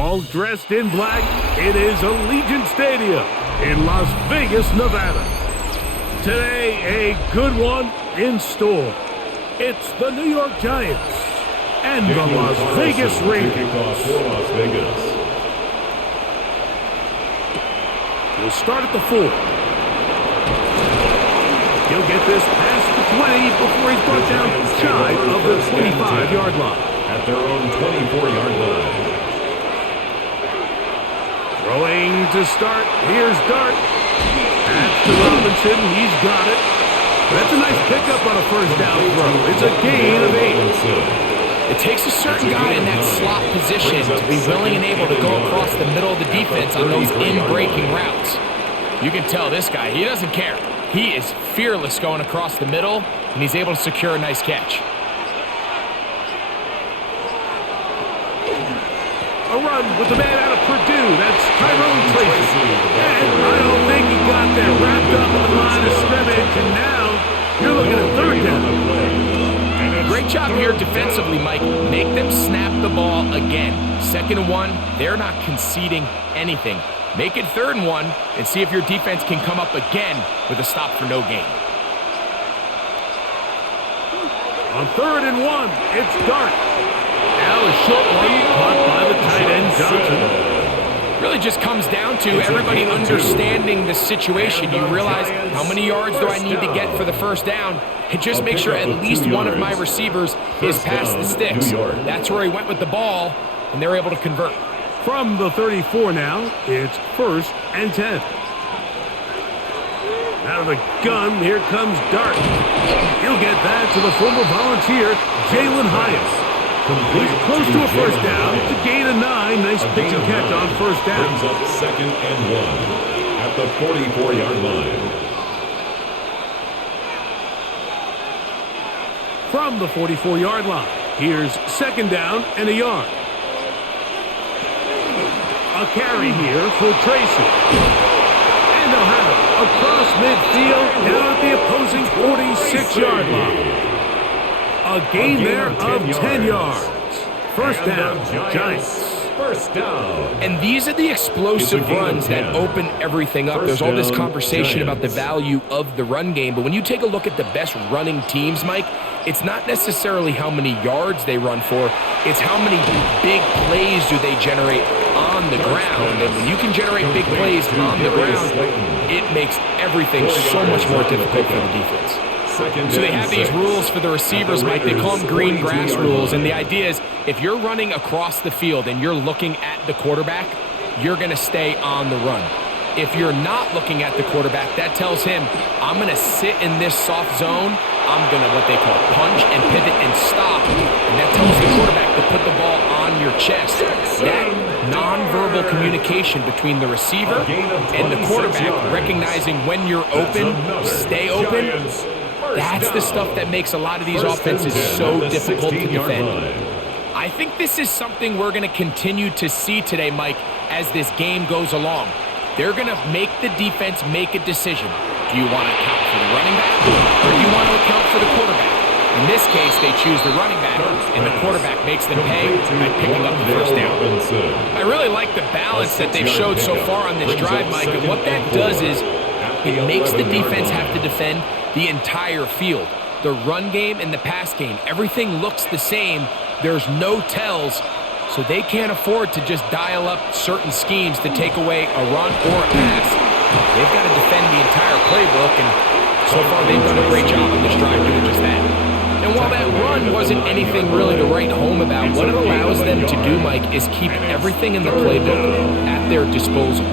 all dressed in black. It is Allegiant Stadium in Las Vegas, Nevada. Today, a good one in store. It's the New York Giants and the Las Vegas Raiders. He'll start at the 4. He'll get this past the 20 before he's brought down shy of the 25-yard line. At their own 24-yard line. Throwing to start. Here's Dart. That's to Robinson. He's got it. That's a nice pickup on a first down throw. It's a gain of 8. It takes a certain guy in that slot position to be willing and able to go across the middle of the defense on those in-breaking routes. You can tell this guy, he doesn't care. He is fearless going across the middle, and he's able to secure a nice catch. A run with the man out of Purdue. That's Tyrone Tracy. And I don't think he got there. Wrapped up in the line of scrimmage, and now you're looking at third down. Great job here defensively, Mike. Make them snap the ball again. 2nd and 1, they're not conceding anything. Make it 3rd and 1 and see if your defense can come up again with a stop for no gain. On 3rd and 1, it's Dart. Now a short one caught by the tight end, Johnson. Really just comes down to everybody understanding the situation. You realize how many yards do I need to get for the first down? And just make sure at least one of my receivers is past the sticks. That's where he went with the ball, and they're able to convert. From the 34 now, it's 1st and 10. Out of the gun, here comes Dart. He'll get that to the former Volunteer, Jalen Hyatt. He's close to a first down to gain a 9. Nice pitch and catch on first down. Brings up 2nd and 1 at the 44-yard line. From the 44-yard line, here's 2nd down and a yard. A carry here for Tracy. And they'll have it across midfield down at the opposing 46-yard line. A gain there of 10 yards. First down, Giants. First down. And these are the explosive runs that open everything up. There's all this conversation about the value of the run game, but when you take a look at the best running teams, Mike, it's not necessarily how many yards they run for, it's how many big plays do they generate on the ground. And when you can generate big plays on the ground, it makes everything so much more difficult for the defense. So they have these rules for the receivers, Mike. They call them green grass rules. And the idea is if you're running across the field and you're looking at the quarterback, you're going to stay on the run. If you're not looking at the quarterback, that tells him, I'm going to sit in this soft zone. I'm going to what they call punch and pivot and stop. And that tells the quarterback to put the ball on your chest. That nonverbal communication between the receiver and the quarterback, recognizing when you're open, stay open, that's the stuff that makes a lot of these offenses so difficult to defend. I think this is something we're going to continue to see today, Mike, as this game goes along. They're going to make the defense make a decision. Do you want to account for the running back, or do you want to account for the quarterback? In this case, they choose the running back, and the quarterback makes them pay by picking up the first down. I really like the balance that they've showed so far on this drive, Mike, and what that does is it makes the defense have to defend the entire field. The run game and the pass game, everything looks the same. There's no tells, so they can't afford to just dial up certain schemes to take away a run or a pass. They've got to defend the entire playbook, and so far they've done a great job on this drive doing just that. And while that run wasn't anything really to write home about, what it allows them to do, Mike, is keep everything in the playbook at their disposal.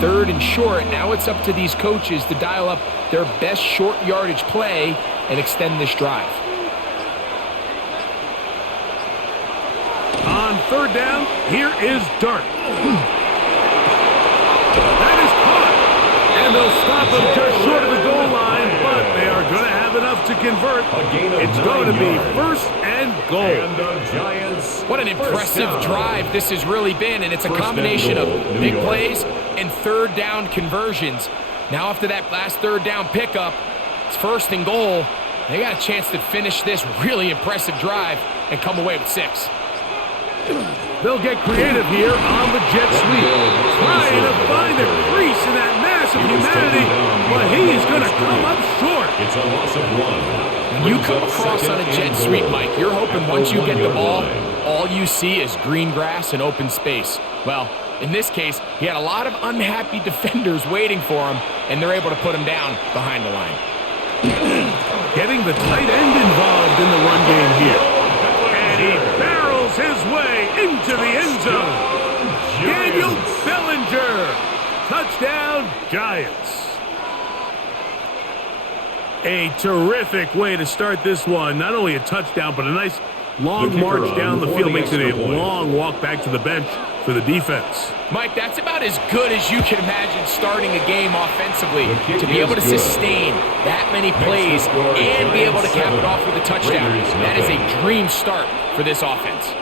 3rd and short, now it's up to these coaches to dial up their best short yardage play and extend this drive. On 3rd down, here is Dart. That is caught. And they'll stop him just short of the goal line, but they are going to have enough to convert. It's going to be 1st and goal. What an impressive drive this has really been, and it's a combination of big plays and 3rd down conversions. Now after that last 3rd down pickup, it's 1st and goal. They got a chance to finish this really impressive drive and come away with 6. They'll get creative here on the jet sweep. Trying to find a crease in that mass of humanity, but he's going to come up short. It's a loss of 1. When you come across on a jet sweep, Mike, you're hoping once you get the ball, all you see is green grass and open space. Well, in this case, he had a lot of unhappy defenders waiting for him, and they're able to put him down behind the line. Getting the tight end involved in the run game here. And he barrels his way into the end zone. Daniel Bellinger. Touchdown, Giants. A terrific way to start this one. Not only a touchdown, but a nice long march down the field. Makes it a long walk back to the bench for the defense. Mike, that's about as good as you can imagine starting a game offensively. To be able to sustain that many plays and be able to cap it off with a touchdown. That is a dream start for this offense.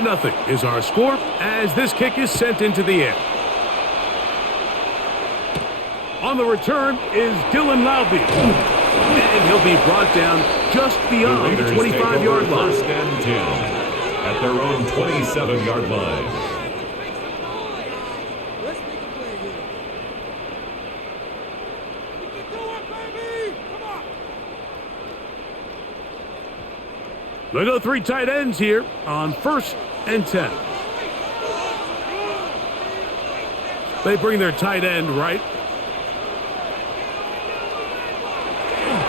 Nothing is our score as this kick is sent into the air. On the return is Dylan Loudby. And he'll be brought down just beyond the 25-yard line. First and 10 at their own 27-yard line. They go 3 tight ends here on 1st and 10. They bring their tight end right.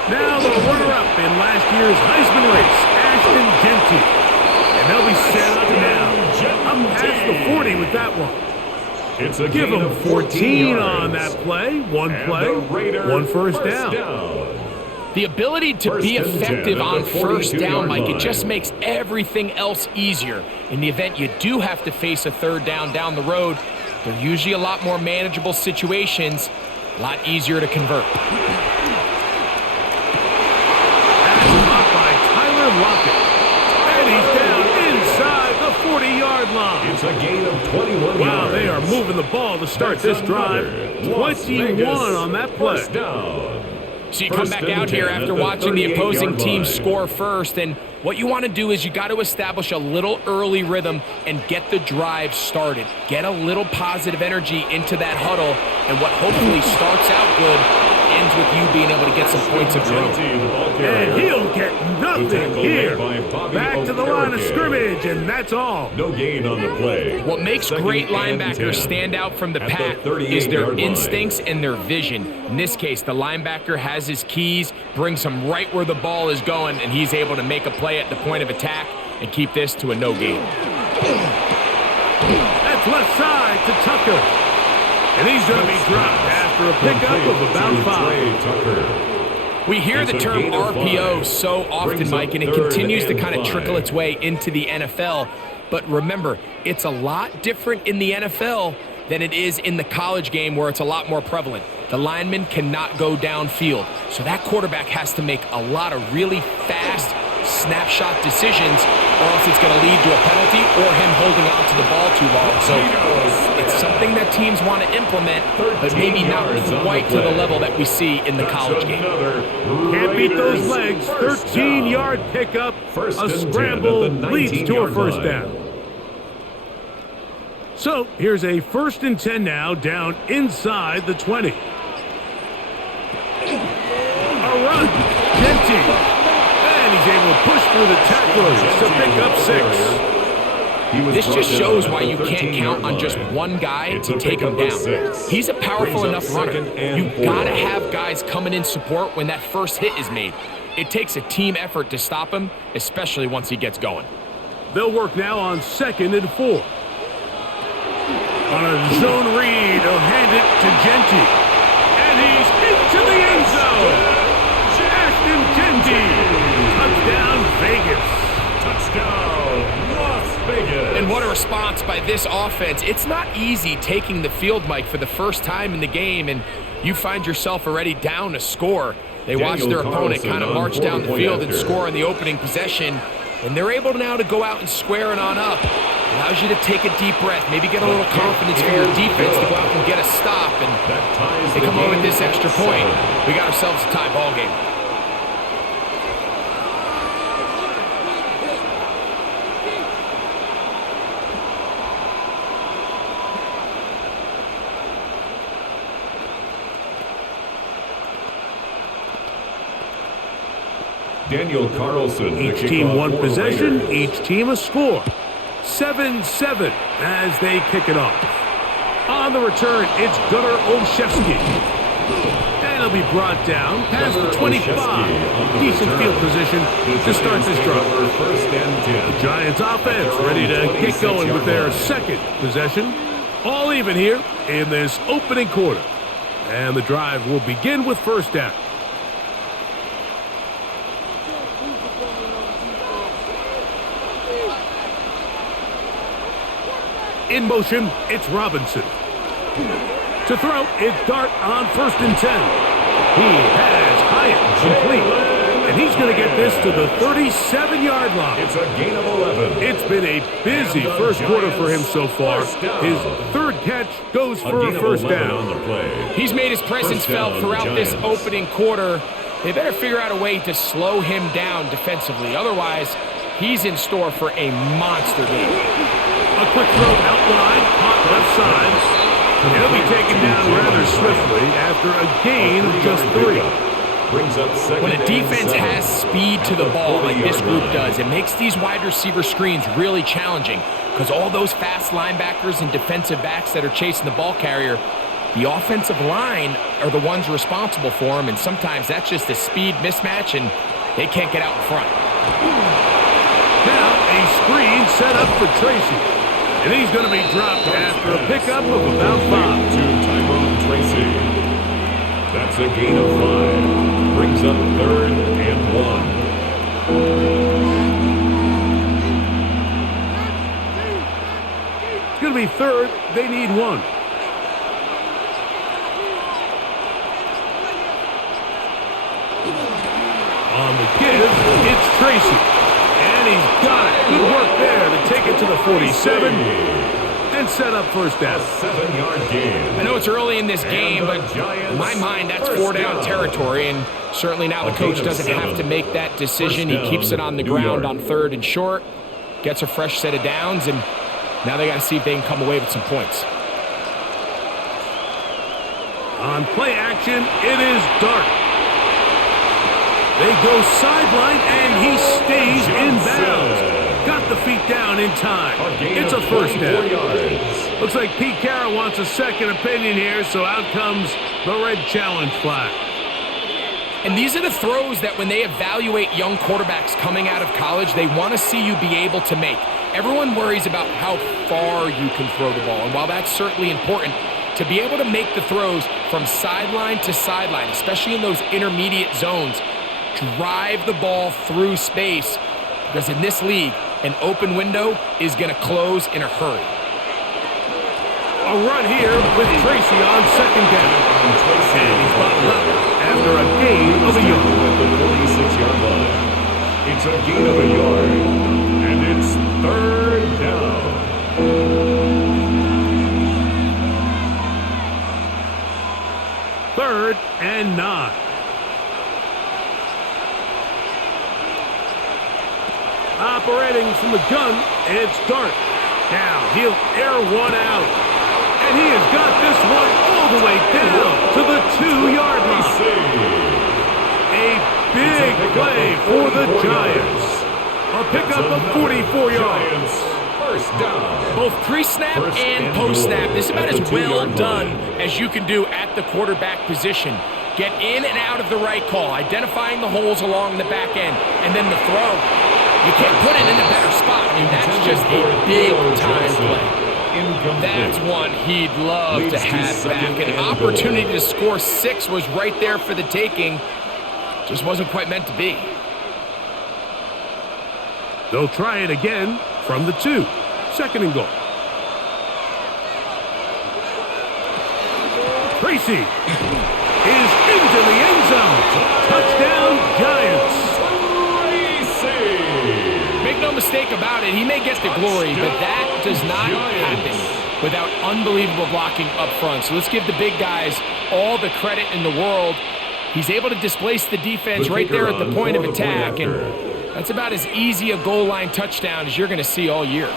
Now the runner-up in last year's Heisman race, Ashton Genty. And they'll be set up now. Up past the 40 with that one. It's a Give gain them of 14 yards on that play. One first down. The ability to be effective on first down, Mike, it just makes everything else easier. In the event you do have to face a third down the road, they're usually a lot more manageable situations, a lot easier to convert. That's caught by Tyler Lockett. And he's down inside the 40-yard line. It's a gain of 21 yards. Wow, they are moving the ball to start this drive. 21 on that play. First down. So you come back out here after watching the opposing team score first, and what you want to do is you got to establish a little early rhythm and get the drive started. Get a little positive energy into that huddle, and what hopefully starts out good ends with you being able to get some points of your own. And he'll get nothing here. Back to the line of scrimmage, and that's all. No gain on the play. What makes great linebackers stand out from the pack is their instincts and their vision. In this case, the linebacker has his keys, brings him right where the ball is going, and he's able to make a play at the point of attack and keep this to a no gain. That's left side to Tucker. And he's going to be dropped after a pickup of about 5. We hear the term RPO so often, Mike, and it continues to kind of trickle its way into the NFL. But remember, it's a lot different in the NFL than it is in the college game where it's a lot more prevalent. The lineman cannot go downfield, so that quarterback has to make a lot of really fast snapshot decisions, or else it's going to lead to a penalty or him holding on to the ball too long. So it's something that teams want to implement, but maybe not quite to the level that we see in the college game. Can't beat those legs. 13-yard pickup. A scramble leads to a first down. So here's a 1st and 10 now, down inside the 20. A run. Genty. And he's able to push through the tacklers to pick up 6. This just shows why you can't count on just one guy to take him down. He's a powerful enough runner. You've got to have guys coming in support when that first hit is made. It takes a team effort to stop him, especially once he gets going. They'll work now on 2nd and 4. On a zone read, he'll hand it to Genty. And he's into the end zone. Ashton Genty. Touchdown, Vegas. Touchdown, Las Vegas. And what a response by this offense. It's not easy taking the field, Mike, for the first time in the game, and you find yourself already down a score. They watch their opponent kind of march down the field and score in the opening possession. And they're able now to go out and square it on up. Allows you to take a deep breath, maybe get a little confidence for your defense to go out and get a stop. And they come on with this extra point. We got ourselves a tie ball game. Daniel Carlson. Each team one possession, each team a score. 7-7 as they kick it off. On the return, it's Gunnar Olszewski. And he'll be brought down past the 25. Decent field position to start this drive. The Giants offense ready to get going with their second possession. All even here in this opening quarter. And the drive will begin with first down. In motion, it's Robinson. To throw, it's Dart on 1st and 10. He has Hyatt complete. And he's going to get this to the 37-yard line. It's a gain of 11. It's been a busy first quarter for him so far. His third catch goes for a first down. He's made his presence felt throughout this opening quarter. They better figure out a way to slow him down defensively. Otherwise, he's in store for a monster game. A quick throw outline, caught left side. And he'll be taken down rather swiftly after a gain of just 3. When a defense has speed to the ball like this group does, it makes these wide receiver screens really challenging because all those fast linebackers and defensive backs that are chasing the ball carrier, the offensive line are the ones responsible for them, and sometimes that's just a speed mismatch, and they can't get out in front. Now a screen set up for Tracy. And he's going to be dropped after a pickup of about 5. To Tyrone Tracy. That's a gain of 5. Brings up 3rd and 1. It's going to be 3rd. They need 1. On the give, it's Tracy. And he's got it. Good work there to take it to the 47 and set up first down. 7-yard gain. I know it's early in this game, but in my mind, that's 4-down territory. And certainly now the coach doesn't have to make that decision. He keeps it on the ground on 3rd and short, gets a fresh set of downs, and now they got to see if they can come away with some points. On play action, it is Dart. They go sideline, and he stays in bounds. Got the feet down in time. It's a first down. Looks like Pete Carroll wants a second opinion here, so out comes the red challenge flag. And these are the throws that when they evaluate young quarterbacks coming out of college, they want to see you be able to make. Everyone worries about how far you can throw the ball, and while that's certainly important, to be able to make the throws from sideline to sideline, especially in those intermediate zones, drive the ball through space, because in this league, an open window is going to close in a hurry. A run here with Tracy on 2nd down. And he's bottled up after a gain of a yard. At the 46-yard line. It's a gain of a yard, and it's 3rd down. 3rd and 9. Operating from the gun, it's Dart. Now he'll air one out. And he has got this one all the way down to the 2-yard line. A big play for the Giants. A pickup of 44 yards. First down. Both pre-snap and post-snap, this is about as well done as you can do at the quarterback position. Get in and out of the right call, identifying the holes along the back end, and then the throw. You can't put it in a better spot. I mean, that's just a big-time play. That's one he'd love to have back. An opportunity to score 6 was right there for the taking. Just wasn't quite meant to be. They'll try it again from the 2. 2nd and goal. Tracy is into the end zone. Touchdown, Giants. Make doubt about it. He may get the glory, but that does not happen without unbelievable blocking up front. So let's give the big guys all the credit in the world. He's able to displace the defense right there at the point of attack, and that's about as easy a goal line touchdown as you're going to see all year.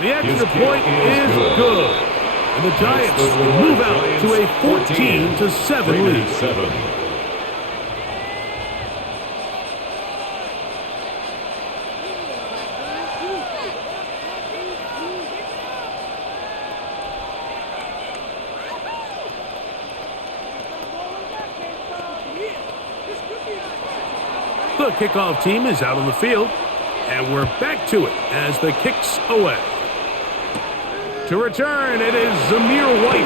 The extra point is good, and the Giants move out to a 14-7 lead. The kickoff team is out on the field, and we're back to it as the kick's away. To return, it is Zamir White.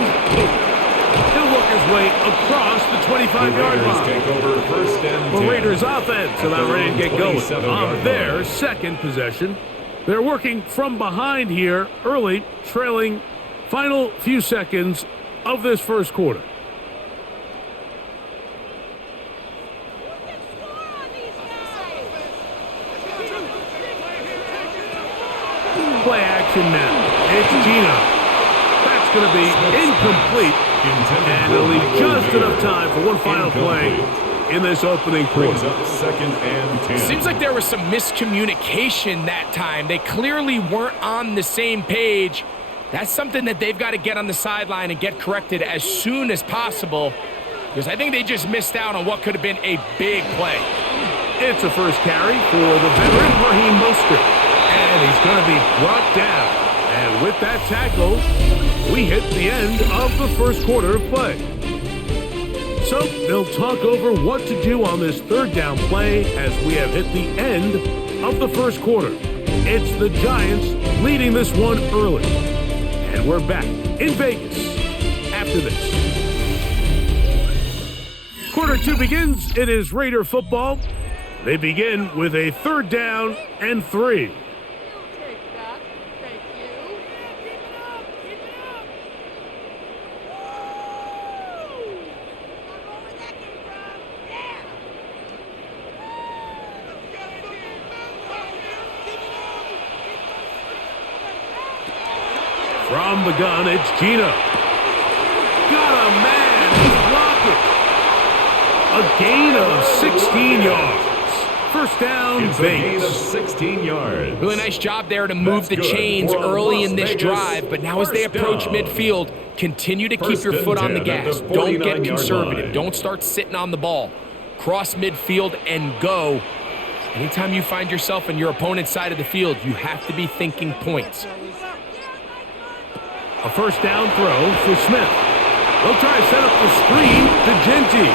He'll work his way across the 25-yard line. Take over first and 10. The Raiders offense about ready to get going on their second possession. They're working from behind here early, trailing final few seconds of this first quarter. Play action now. It's Gino. That's going to be incomplete. And it'll leave just enough time for one final play in this opening quarter. Second and 10. Seems like there was some miscommunication that time. They clearly weren't on the same page. That's something that they've got to get on the sideline and get corrected as soon as possible, because I think they just missed out on what could have been a big play. It's a first carry for the veteran Raheem Mostert. And he's going to be brought down. And with that tackle, we hit the end of the first quarter of play. So they'll talk over what to do on this third down play as we have hit the end of the first quarter. It's the Giants leading this one early. And we're back in Vegas after this. Quarter two begins. It is Raider football. They begin with a third down and 3. From the gun, it's Gino. Got a man. He's blocking. A gain of 16 yards. First down, it's Vegas. A gain of 16 yards. Really nice job there to move the chains early in this drive, but now as they approach midfield, continue to keep your foot on the gas. Don't get conservative. Don't start sitting on the ball. Cross midfield and go. Anytime you find yourself in your opponent's side of the field, you have to be thinking points. A first down throw for Smith. They'll try to set up the screen to Genty.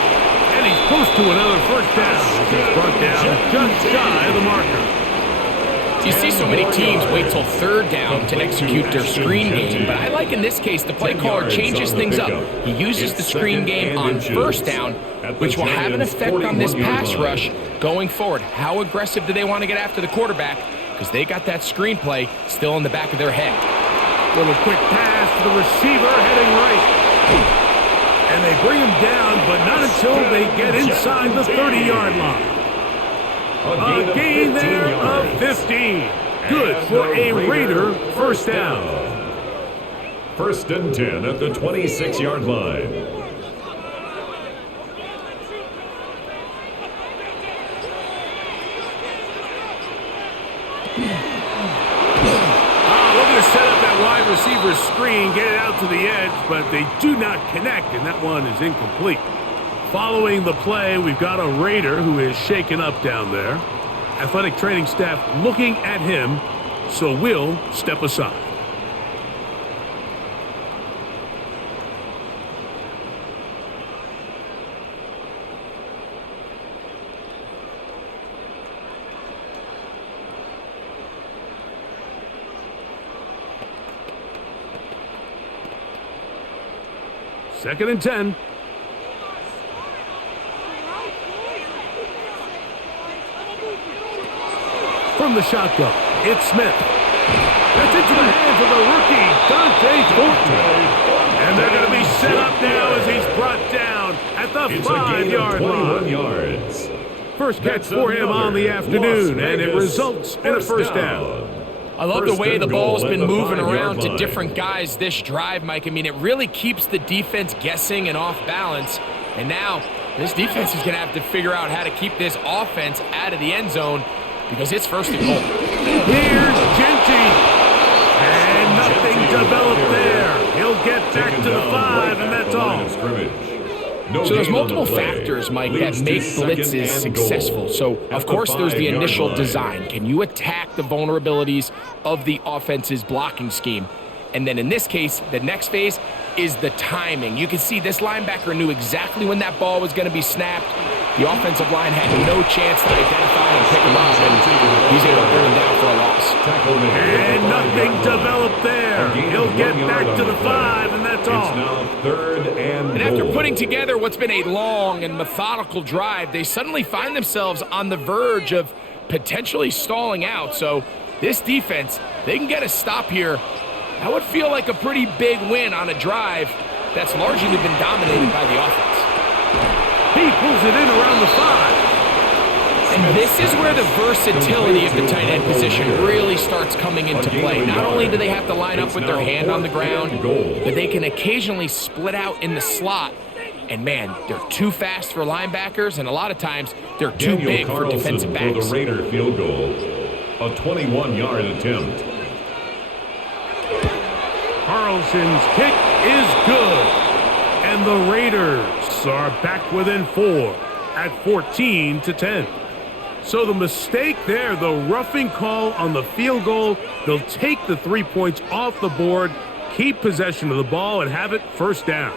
And he's close to another first down. He's brought down just shy of the marker. You see so many teams wait till third down to execute their screen game, but I like in this case the play caller changes things up. He uses the screen game on first down, which will have an effect on this pass rush going forward. How aggressive do they want to get after the quarterback? Because they got that screen play still in the back of their head. Little quick pass to the receiver heading right. And they bring him down, but not until they get inside the 30-yard line. A gain there of 15. Good for a Raider first down. First and 10 at the 26-yard line. Set up that wide receiver screen, get it out to the edge, but they do not connect, and that one is incomplete. Following the play, we've got a Raider who is shaken up down there. Athletic training staff looking at him, so we'll step aside. Second and 10. From the shotgun, it's Smith. That's into the hands of the rookie, Dante Thornton. And they're going to be set up now as he's brought down at the 5-yard line. Yards. First catch for him on the afternoon, and it results in a first down. I love the way the ball's been moving around to different guys this drive, Mike. I mean, it really keeps the defense guessing and off balance. And now this defense is going to have to figure out how to keep this offense out of the end zone because it's first and goal. Here's Genty. And nothing developed there. He'll get back to the 5, and that's all. So there's multiple factors, Mike, that make blitzes successful. So, of course, there's the initial design. Can you attack the vulnerabilities of the offense's blocking scheme? And then in this case, the next phase is the timing. You can see this linebacker knew exactly when that ball was going to be snapped. The offensive line had no chance to identify and pick him up, and he's able to bring him down for a loss. And nothing developed there. He'll get back to the 5, and that's all. It's now third and after putting together what's been a long and methodical drive, they suddenly find themselves on the verge of potentially stalling out. So this defense, they can get a stop here. That would feel like a pretty big win on a drive that's largely been dominated by the offense. He pulls it in around the 5. And this is where the versatility of the tight end position really starts coming into play. Not only do they have to line up with their hand on the ground, but they can occasionally split out in the slot. And man, they're too fast for linebackers, and a lot of times they're too big for defensive backs. For the Raider field goal, a 21-yard attempt. Carlson's kick is good. And the Raiders are back within 4 at 14-10. So the mistake there, the roughing call on the field goal, they'll take the 3 points off the board, keep possession of the ball, and have it first down.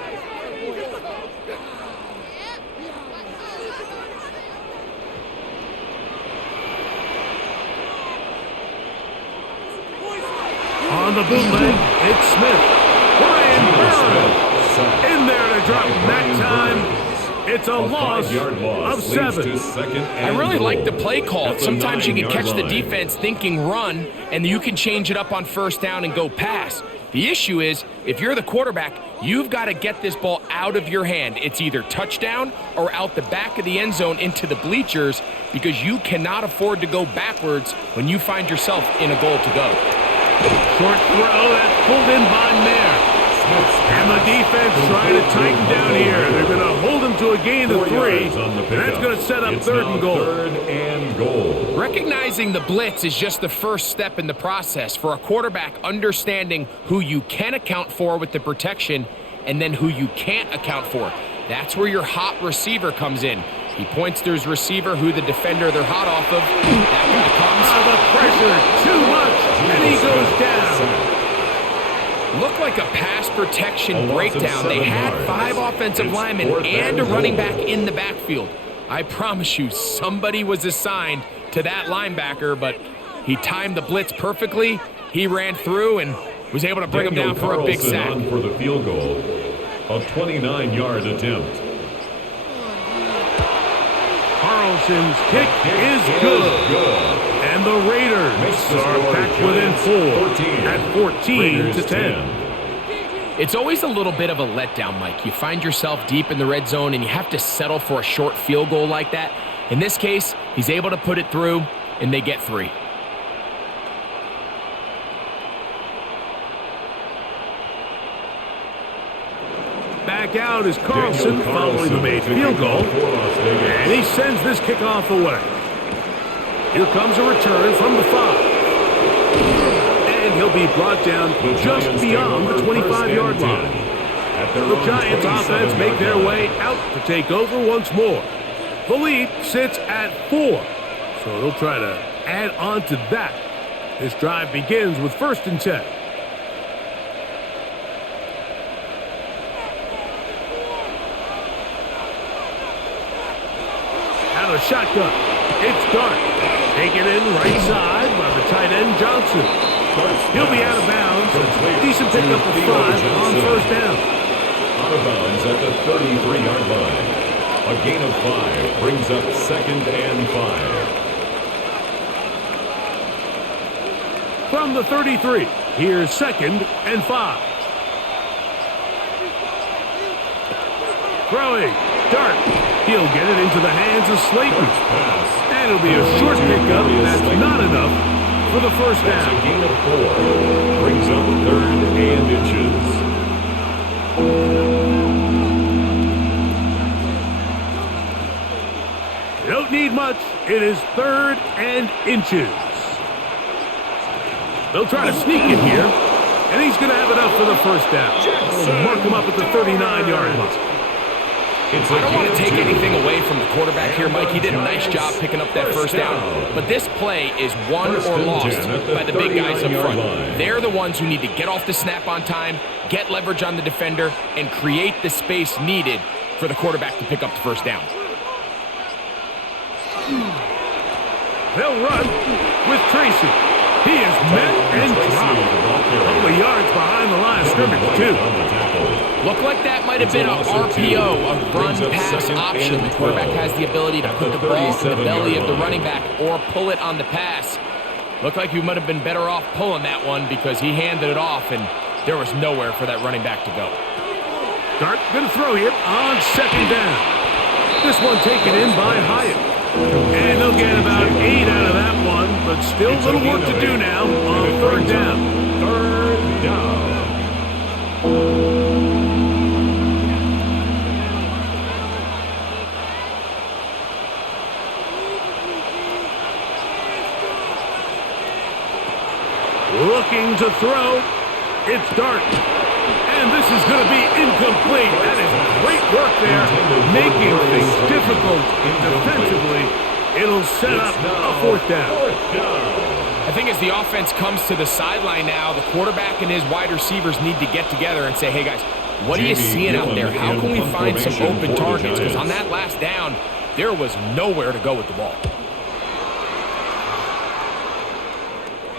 On the bootleg, it's Smith. Brian Burrow in there to drop that time. It's a loss of 7. I really like the play call. Sometimes you can catch the defense thinking run, and you can change it up on first down and go pass. The issue is, if you're the quarterback, you've got to get this ball out of your hand. It's either touchdown or out the back of the end zone into the bleachers because you cannot afford to go backwards when you find yourself in a goal to go. Short throw, that's pulled in by Mayer. And the defense trying to tighten down here. They're going to hold him to a gain of 3, and that's going to set up third and goal. Recognizing the blitz is just the first step in the process for a quarterback understanding who you can account for with the protection and then who you can't account for. That's where your hot receiver comes in. He points to his receiver, who the defender they're hot off of. That guy comes. The pressure, too much, and he goes down. Looked like a pass protection breakdown. They had 5 offensive linemen and a running back in the backfield. I promise you, somebody was assigned to that linebacker, but he timed the blitz perfectly. He ran through and was able to bring him down for a big sack. For the field goal, a 29-yard attempt. Carlson's kick is good. And the Raiders are back within 4 at 14-10. It's always a little bit of a letdown, Mike. You find yourself deep in the red zone and you have to settle for a short field goal like that. In this case, he's able to put it through, and they get 3. Back out is Carlson following the made field goal, and he sends this kickoff away. Here comes a return from the 5. And he'll be brought down just beyond the 25-yard line. The Giants offense make their way out to take over once more. The lead sits at 4, so they'll try to add on to that. This drive begins with 1st and 10. Out of the shotgun, it's Dart. Taken in right side by the tight end Johnson. He'll be out of bounds. Decent pickup of 5 on first down. Out of bounds at the 33-yard line. A gain of 5 brings up 2nd and 5. From the 33, here's 2nd and 5. Throwing, Dart, He'll get it into the hands of Slayton. First pass. And it'll be a short pickup. That's not enough for the first That's down. a gain of 4. Brings up 3rd and inches. You don't need much. It is 3rd and inches. They'll try to sneak it here, and he's going to have enough for the first down. They'll mark him up at the 39-yard line. I don't want to take anything away from the quarterback here, Mike. He did a nice job picking up that first down. But this play is won or lost by the big guys up front. They're the ones who need to get off the snap on time, get leverage on the defender, and create the space needed for the quarterback to pick up the first down. They'll run with Tracy. He is met and dropped. A couple of yards behind the line of scrimmage, too. Looked like that might have been a RPO, a run-pass option. The quarterback has the ability to put the ball in the belly of the running back or pull it on the pass. Looked like you might have been better off pulling that one because he handed it off, and there was nowhere for that running back to go. Dart going to throw here on 2nd down. This one taken in by Hyatt. And they'll get about 8 out of that one, but still a little work to do now on 3rd down. 3rd down. Looking to throw. It's Dart. And this is going to be incomplete. That is great work there, making things difficult defensively. It'll set up a 4th down. I think as the offense comes to the sideline now, the quarterback and his wide receivers need to get together and say, hey, guys, what are you seeing out there? How can we find some open targets? Because on that last down, there was nowhere to go with the ball.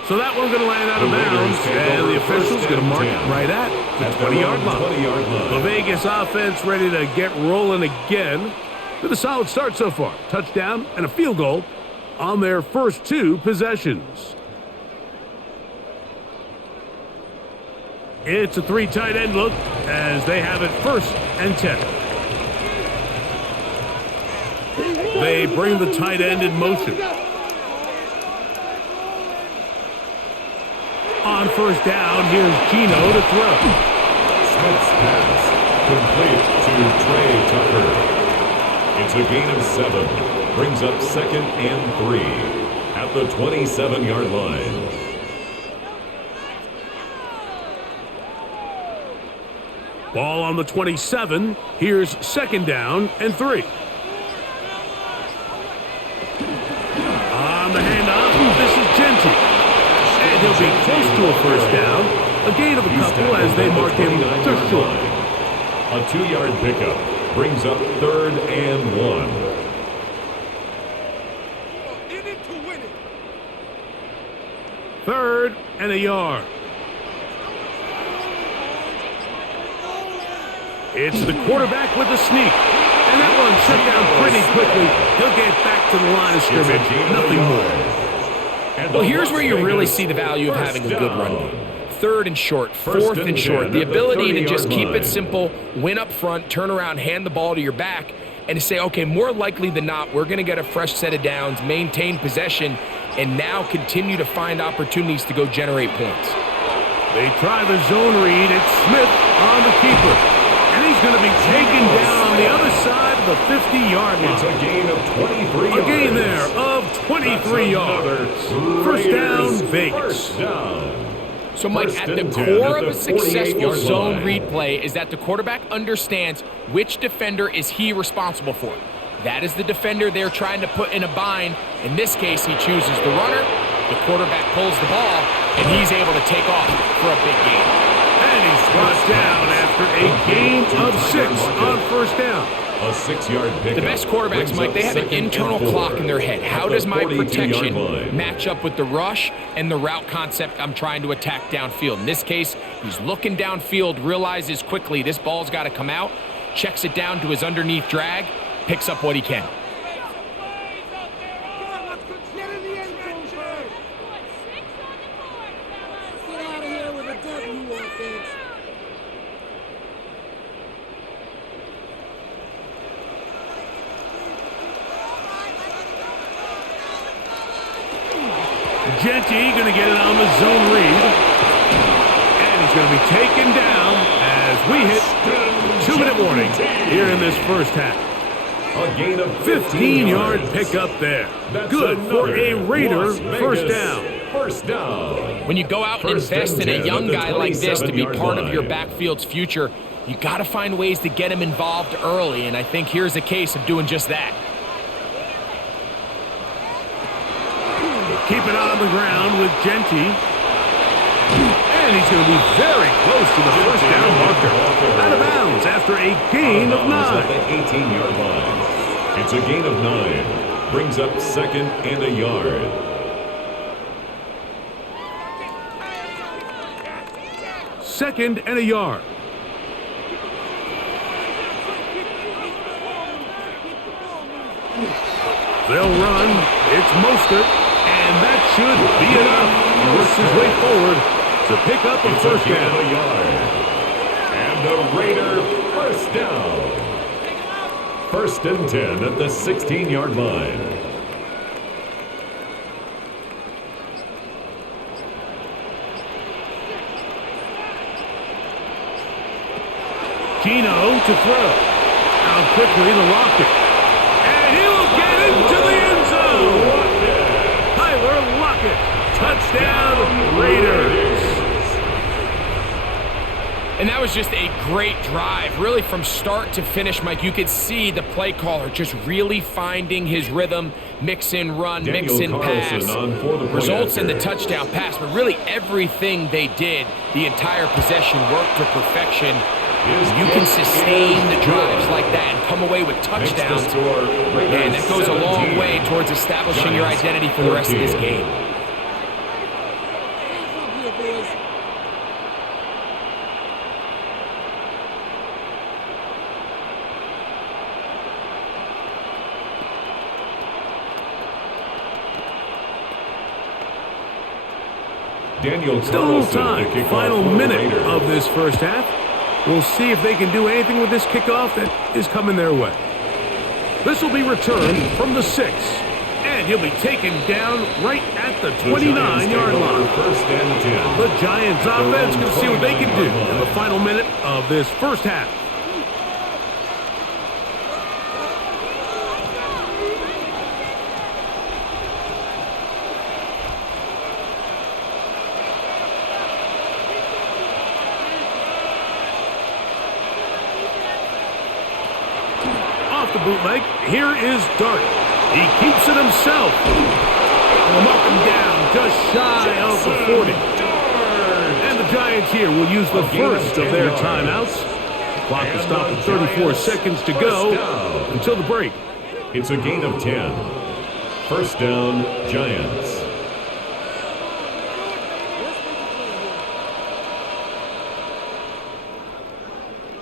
So that one's going to land out of bounds, and the official's going to mark it right at the 20-yard line. The Vegas offense ready to get rolling again with a solid start so far. Touchdown and a field goal on their first 2 possessions. It's a 3 tight end look as they have it 1st and 10. They bring the tight end in motion. On 1st down, here's Gino to throw. Smith's pass complete to Trey Tucker. It's a gain of 7. Brings up 2nd and 3 at the 27-yard line. Ball on the 27. Here's 2nd down and 3. On the handoff, this is Genty. And he'll be close to a 1st down. A gain of a couple as they mark him just short. A 2-yard pickup brings up 3rd and 1. In it to win it. 3rd and a yard. It's the quarterback with the sneak. And that one shut down pretty quickly. He'll get back to the line of scrimmage. Nothing more. Well, here's where you really see the value of having a good run game. 3rd and short, 4th and short. The ability to just keep it simple, win up front, turn around, hand the ball to your back, and to say, okay, more likely than not, we're going to get a fresh set of downs, maintain possession, and now continue to find opportunities to go generate points. They try the zone read. It's Smith on the keeper. And he's going to be taken down on the other side of the 50-yard line. It's a gain of 23 yards. A gain there of 23 yards. 1st down, Vegas. So, Mike, at the core of a successful zone read play is that the quarterback understands which defender is he responsible for. That is the defender they're trying to put in a bind. In this case, he chooses the runner. The quarterback pulls the ball, and he's able to take off for a big gain. And he's brought down after a gain of 6 on 1st down. A 6-yard pickup. The best quarterbacks, Mike, they have an internal clock in their head. How does my protection match up with the rush and the route concept I'm trying to attack downfield? In this case, he's looking downfield, realizes quickly this ball's got to come out, checks it down to his underneath drag, picks up what he can. Genty going to get it on the zone read. And he's going to be taken down as we hit 2-minute warning here in this first half. A gain of 15-yard pickup there. Good for a Raider first down. First down. When you go out and invest in a young guy like this to be part of your backfield's future, you got to find ways to get him involved early, and I think here's a case of doing just that. Keep it on the ground with Genty. And he's going to be very close to the first down marker. Out of bounds after a gain of 9. At the 18-yard line. It's a gain of 9. Brings up 2nd and a yard. Second and a yard. They'll run. It's Mostert. And that should be enough. He works his way forward to pick up a first down. A yard. And the Raider first down. 1st and 10 at the 16-yard line. Gino to throw. Now quickly to Lockett. And he will get into the end zone. Lockett. Touchdown, Raiders. And that was just a great drive. Really from start to finish, Mike, you could see the play caller just really finding his rhythm, mix in run, mix in pass. Results in the touchdown pass, but really everything they did, the entire possession worked to perfection. You can sustain the drives like that and come away with touchdowns. And that goes a long way towards establishing your identity for the rest of this game. Still time. Final minute of this first half. We'll see if they can do anything with this kickoff that is coming their way. This will be returned from the 6. And he'll be taken down right at the 29-yard line. First and 10. The Giants offense can see what they can do in the final minute of this first half. The bootleg. Here is Dart. He keeps it himself. Pull him up and down, just shy of the 40. And the Giants here will use the first of their timeouts. Clock will stop at 34 seconds to go until the break. It's a gain of 10. First down, Giants.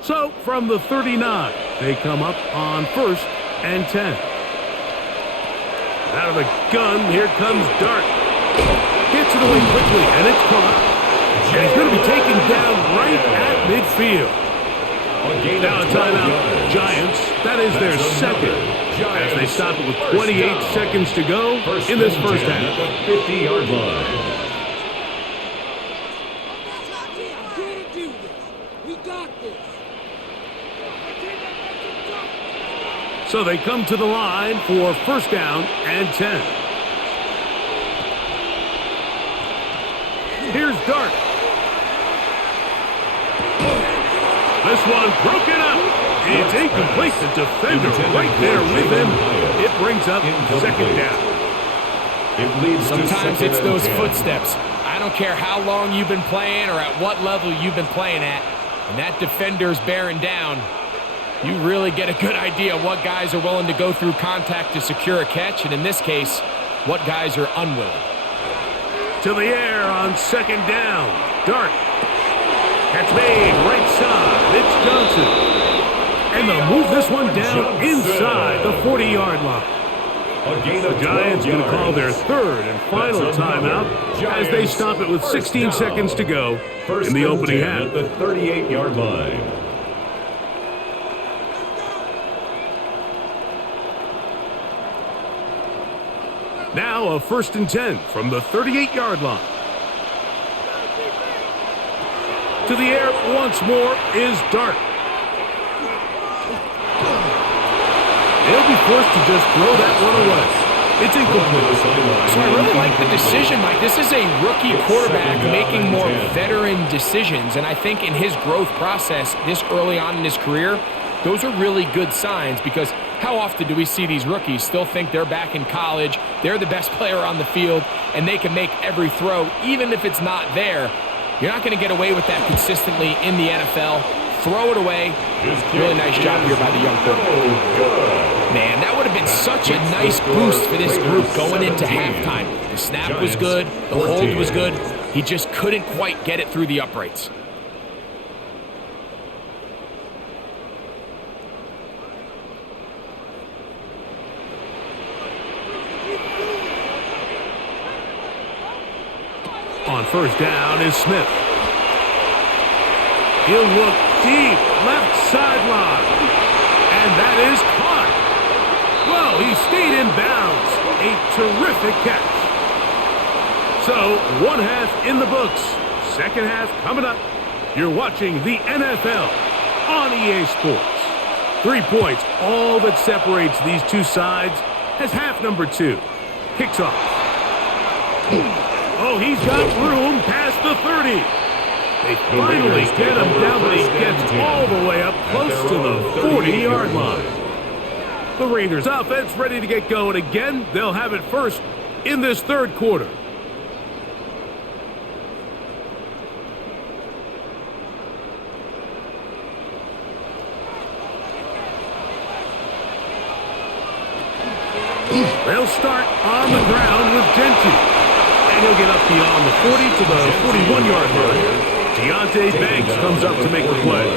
So, from the 39, they come up on 1st and 10. Out of the gun, here comes Dart. Gets it away quickly, and it's caught. And he's going to be taken down right at midfield. Now a timeout, Giants. That is their second, as they stop it with 28 seconds to go in this first half. At the 50-yard line. So they come to the line for first down and 10. Here's Dart. This one broken up. It's incomplete. The defender right there with him. It brings up second down. Sometimes it's those footsteps. I don't care how long you've been playing or at what level you've been playing at. When that defender's bearing down, you really get a good idea of what guys are willing to go through contact to secure a catch, and in this case, what guys are unwilling. To the air on second down. Dart. Catch made right side. It's Johnson. And they'll move this one down inside the 40-yard line. The Giants going to call their third and final timeout as they stop it with 16 seconds to go in the opening half. At the 38-yard line. Now now a 1st and 10 from the 38-yard line. To the air once more is Dart. They'll be forced to just throw that one away. It's incomplete. So I really like the decision, Mike. This is a rookie quarterback making more veteran decisions, and I think in his growth process this early on in his career, those are really good signs because how often do we see these rookies still think they're back in college, they're the best player on the field, and they can make every throw, even if it's not there. You're not going to get away with that consistently in the NFL. Throw it away. Really nice job here by the young quarterback. Man, that would have been such a nice boost for this group going into halftime. The snap was good. The hold was good. He just couldn't quite get it through the uprights. On 1st down is Smith. He'll look deep, left sideline. And that is caught. Well, he stayed in bounds. A terrific catch. So, 1 half in the books. 2nd half coming up. You're watching the NFL on EA Sports. 3 points, all that separates these two sides as half number 2 kicks off. Oh, he's got room past the 30. They finally get him down, but he gets all the way up close to the 40-yard line. The Raiders offense ready to get going again. They'll have it first in this 3rd quarter. They'll start on the ground with Gentry. And he'll get up beyond the 40 to the 41-yard line. Deontay Banks comes up to make the play.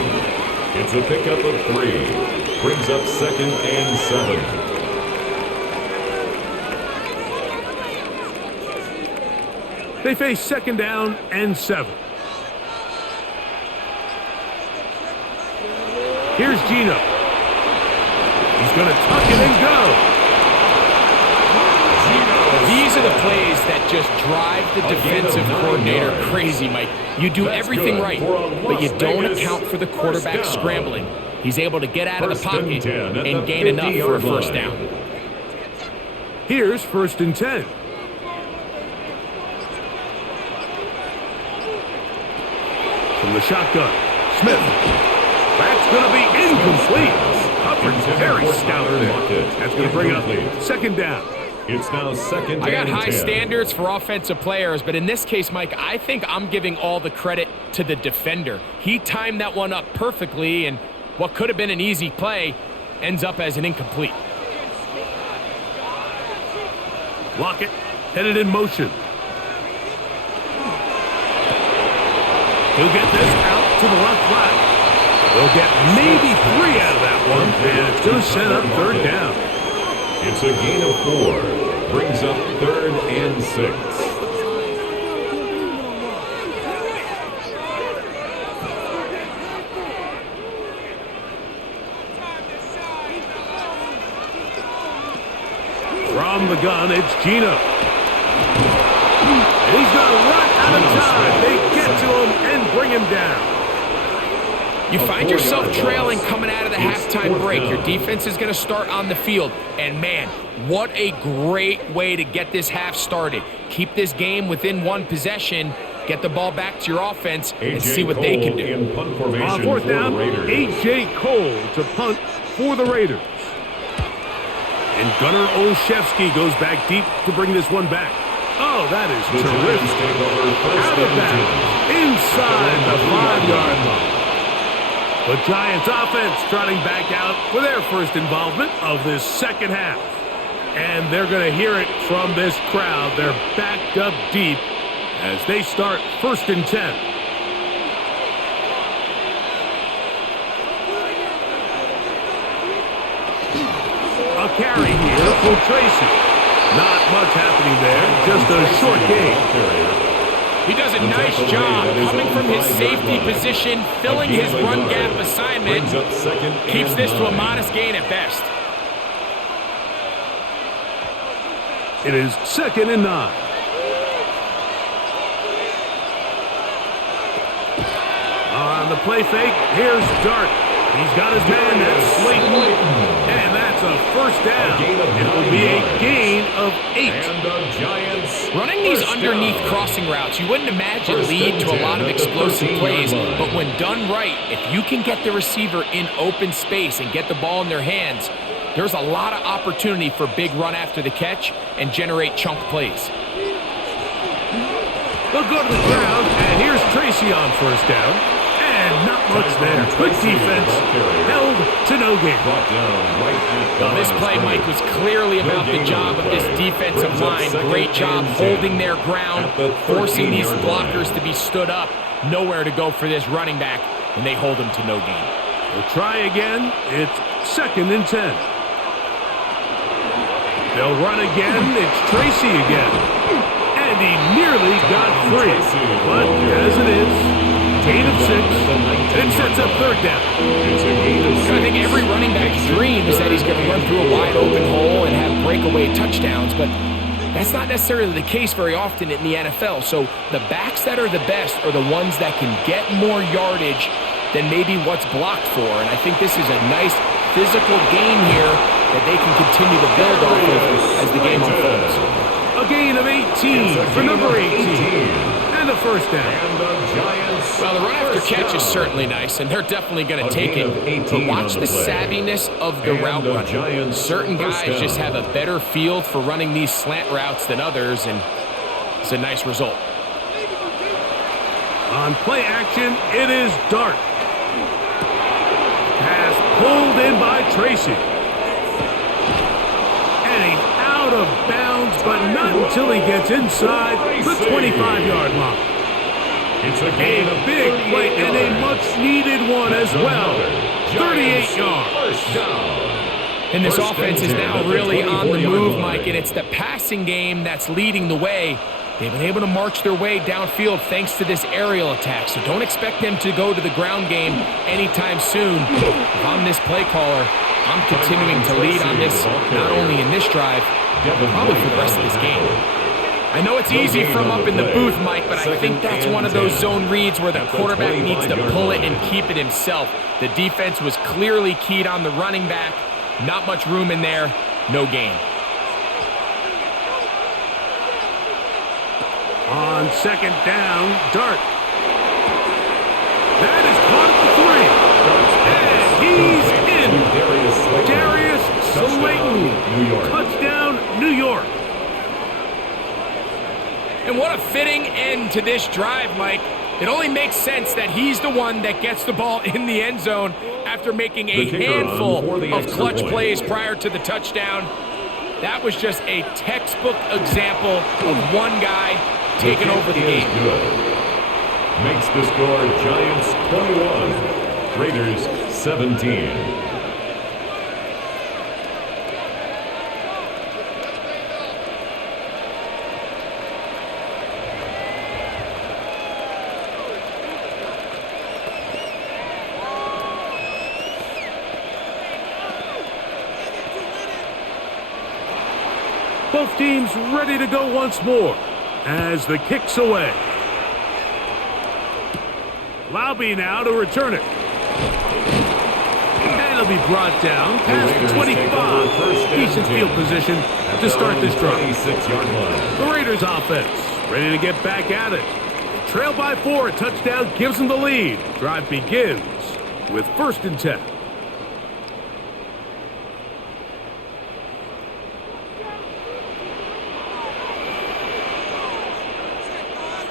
It's a pickup of 3. Brings up 2nd and 7. They face 2nd down and 7. Here's Gino. He's going to tuck it and go. These are the plays that just drive the defensive coordinator crazy, Mike. You do everything right, but you don't account for the quarterback scrambling. He's able to get out of the pocket and gain enough for a 1st down. Here's 1st and 10. From the shotgun, Smith. That's going to be incomplete. Coverage very stout there. That's going to bring up 2nd down. It's now 2nd and 10. I got high standards for offensive players, but in this case, Mike, I think I'm giving all the credit to the defender. He timed that one up perfectly, and what could have been an easy play ends up as an incomplete. Lockett headed in motion. He'll get this out to the left flat. They'll get maybe 3 out of that one, and it's going to set up 3rd down. It's a gain of 4. Brings up 3rd and 6. From the gun, it's Gino. And he's going to run out of time. They get to him and bring him down. You find yourself trailing coming out of the halftime break. Your defense is going to start on the field. And, man, what a great way to get this half started. Keep this game within 1 possession, get the ball back to your offense, and see what they can do. On 4th down, A.J. Cole to punt for the Raiders. And Gunnar Olszewski goes back deep to bring this one back. Oh, that is terrific. Out of bounds, inside the 5-yard line. The Giants offense trotting back out for their first involvement of this 2nd half. And they're going to hear it from this crowd. They're backed up deep as they start 1st and 10. A carry here for Tracy. Not much happening there, just a short gain. He does a nice job coming from his safety position, filling his run gap assignment, keeps this to a modest gain at best. It is 2nd and 9. On the play fake, here's Dart. He's got his man, that's Slayton. And that's a first down. It will be a gain of 8. And the Giants Running these first underneath down. crossing routes, you wouldn't imagine First lead and to a 10 lot of at the explosive 13-yard plays, line. but when done right, if you can get the receiver in open space and get the ball in their hands, there's a lot of opportunity for big run after the catch and generate chunk plays. They'll go to the ground, and here's Tracy on first down. And not much there. Good defense. Held to no gain. Brought down right at the Well, this line of play, scrimmage. Mike, was clearly about the job of this defensive line. Great job holding their ground, forcing these blockers to be stood up. Nowhere to go for this running back, and they hold him to no gain. They'll try again. It's 2nd and 10. They'll run again. It's Tracy again. And he nearly got free. But as it is, gain of 6. It sets up 3rd down. It's a gain of 6. I think every running back's dream is that he's going to run through a wide open hole and have breakaway touchdowns, but that's not necessarily the case very often in the NFL. So the backs that are the best are the ones that can get more yardage than maybe what's blocked for. And I think this is a nice physical game here that they can continue to build off of as the game unfolds. A gain of 18 for number 18. And a first down. And the Giants Well, the run after first catch down. is certainly nice, and they're definitely going A to take gain it. of 18 But watch on the the play. savviness of the And route the running. Giants Certain first guys just down. have a better field for running these slant routes than others, and it's a nice result. On play action, it is Dart. Pass pulled in by Tracy. And he's out of bounds, but not until he gets inside the 25-yard line. It's a A gain of big 38 play and a yards. much-needed one as well. 38 yards. First down. And this First offense is and 10 now at the really on the 24-yard move, line. Mike, and it's the passing game that's leading the way. They've been able to march their way downfield thanks to this aerial attack, so don't expect them to go to the ground game anytime soon. If I'm this play caller, I'm continuing to lead on this, not only in this drive, but probably for the rest of this game. I know it's easy from up in the booth, Mike, but I think that's one of those zone reads where the quarterback needs to pull it and keep it himself. The defense was clearly keyed on the running back. Not much room in there. No gain. On 2nd down, Dart. That is caught at the 3. And he's in. Darius Slayton. New York. Touchdown, New York. And what a fitting end to this drive, Mike. It only makes sense that he's the one that gets the ball in the end zone after making a The kicker on handful for the of extra clutch point. plays prior to the touchdown. That was just a textbook example of one guy taking over the game. Good. Makes the score Giants 21, Raiders 17. Both teams ready to go once more as the kick's away. Laube now to return it. And it'll be brought down past the 25. Decent field position to start this drive. 26-yard line. The Raiders offense ready to get back at it. Trail by 4, a touchdown gives them the lead. Drive begins with 1st and 10.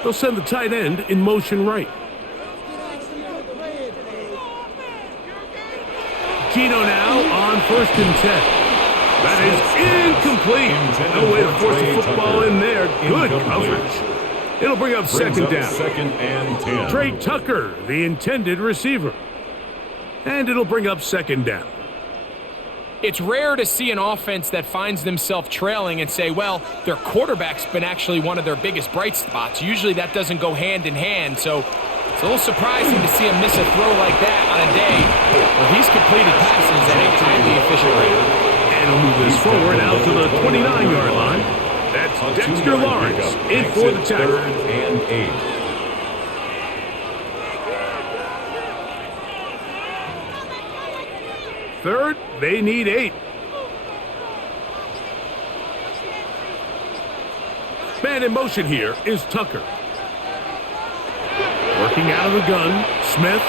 They'll send the tight end in motion right. Gino now on 1st and 10. That is incomplete. No way to force the football in there. Good coverage. It'll bring up second down. 2nd and 10. Trey Tucker, the intended receiver. And it'll bring up 2nd down. It's rare to see an offense that finds themselves trailing and say, well, their quarterback's been actually one of their biggest bright spots. Usually that doesn't go hand in hand, so it's a little surprising to see him miss a throw like that on a day where he's completed passes at a highly efficient rate. And he'll move this forward out to the 29-yard line. A Dexter 2-yard Lawrence pickup in makes for it the tackle. 3rd and 8. Third, they need 8. Man in motion here is Tucker. Working out of the gun, Smith.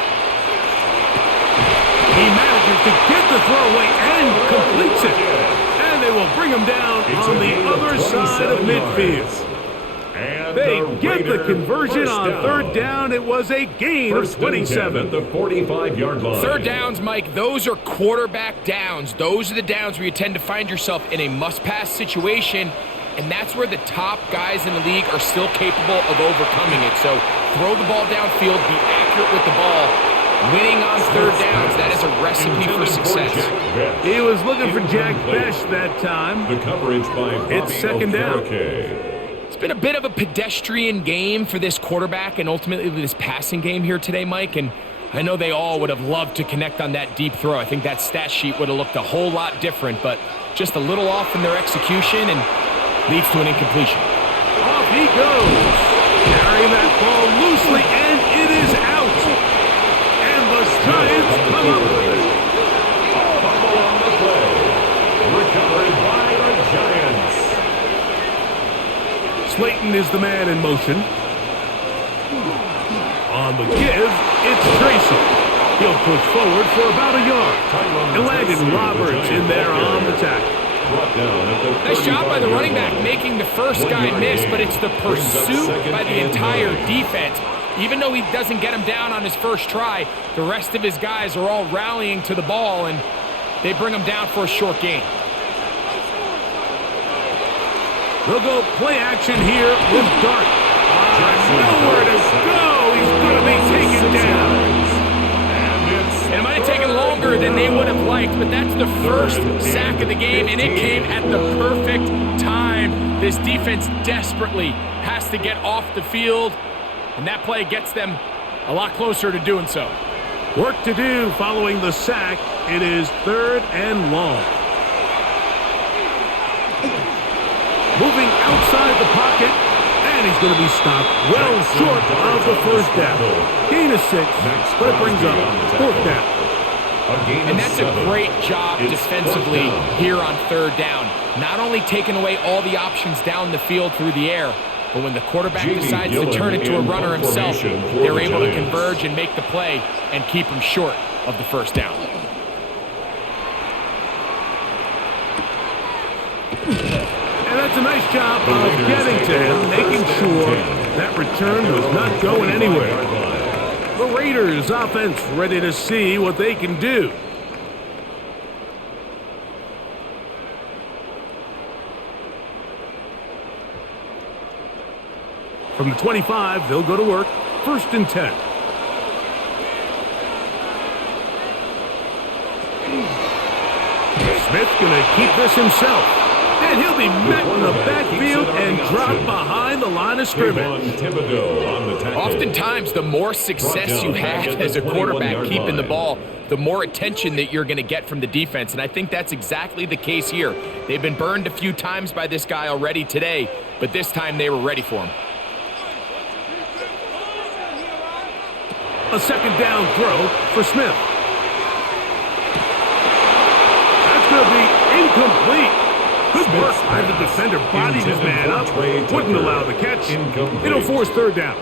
He manages to get the throw away and completes it. And they will bring him down on the other side of midfield. And They the get the Raider conversion first on down. 3rd down. It was a gain of First and 10 27. at the 45-yard line. Third downs, Mike, those are quarterback downs. Those are the downs where you tend to find yourself in a must-pass situation, and that's where the top guys in the league are still capable of overcoming it. So throw the ball downfield, be accurate with the ball. Winning on 3rd downs, that is a recipe for success. He was looking for Jack Best that time. The coverage by Bobby It's 2nd down. Okereke. It's been a bit of a pedestrian game for this quarterback and ultimately this passing game here today, Mike, and I know they all would have loved to connect on that deep throw. I think that stat sheet would have looked a whole lot different, but just a little off in their execution and leads to an incompletion. Off he goes. Carrying that ball loosely, and it is out. And the Giants come up with it. Fumble on the play. Recovered by the Giants. Slayton is the man in motion. On the give, it's Tracy. He'll push forward for about a yard. And Landon Roberts in there on the tackle. Brought down at the Nice job by the 35-yard running back line. making the first guy 1 yard miss, gain. but it's the Brings up pursuit 2nd by the and entire 9. defense. Even though he doesn't get him down on his first try, the rest of his guys are all rallying to the ball, and they bring him down for a short gain. They'll go play action here with Dart. Nowhere to go. He's going to be taken down. And it might have taken longer than they would have liked, but that's the first sack of the game, and it came at the perfect time. This defense desperately has to get off the field, and that play gets them a lot closer to doing so. Work to do following the sack. It is 3rd and long. Moving outside the pocket, and he's going to be stopped well short of the first down. Gain of 6, but it brings up 4th down. And that's a great job defensively here on 3rd down. Not only taking away all the options down the field through the air, but when the quarterback decides to turn into a runner himself, they're able to converge and make the play and keep him short of the first down. And that's a nice job of getting to him, making sure that return was not going anywhere. The Raiders offense ready to see what they can do. From the 25, they'll go to work. 1st and 10. Smith's going to keep this himself. And he'll be met in the backfield and dropped behind the line of scrimmage. Oftentimes, the more success you have as a quarterback keeping the ball, the more attention that you're going to get from the defense. And I think that's exactly the case here. They've been burned a few times by this guy already today, but this time they were ready for him. A 2nd down throw for Smith. That's going to be incomplete. Good work by the defender. Bodied his man up. Wouldn't allow the catch. It'll force 3rd down.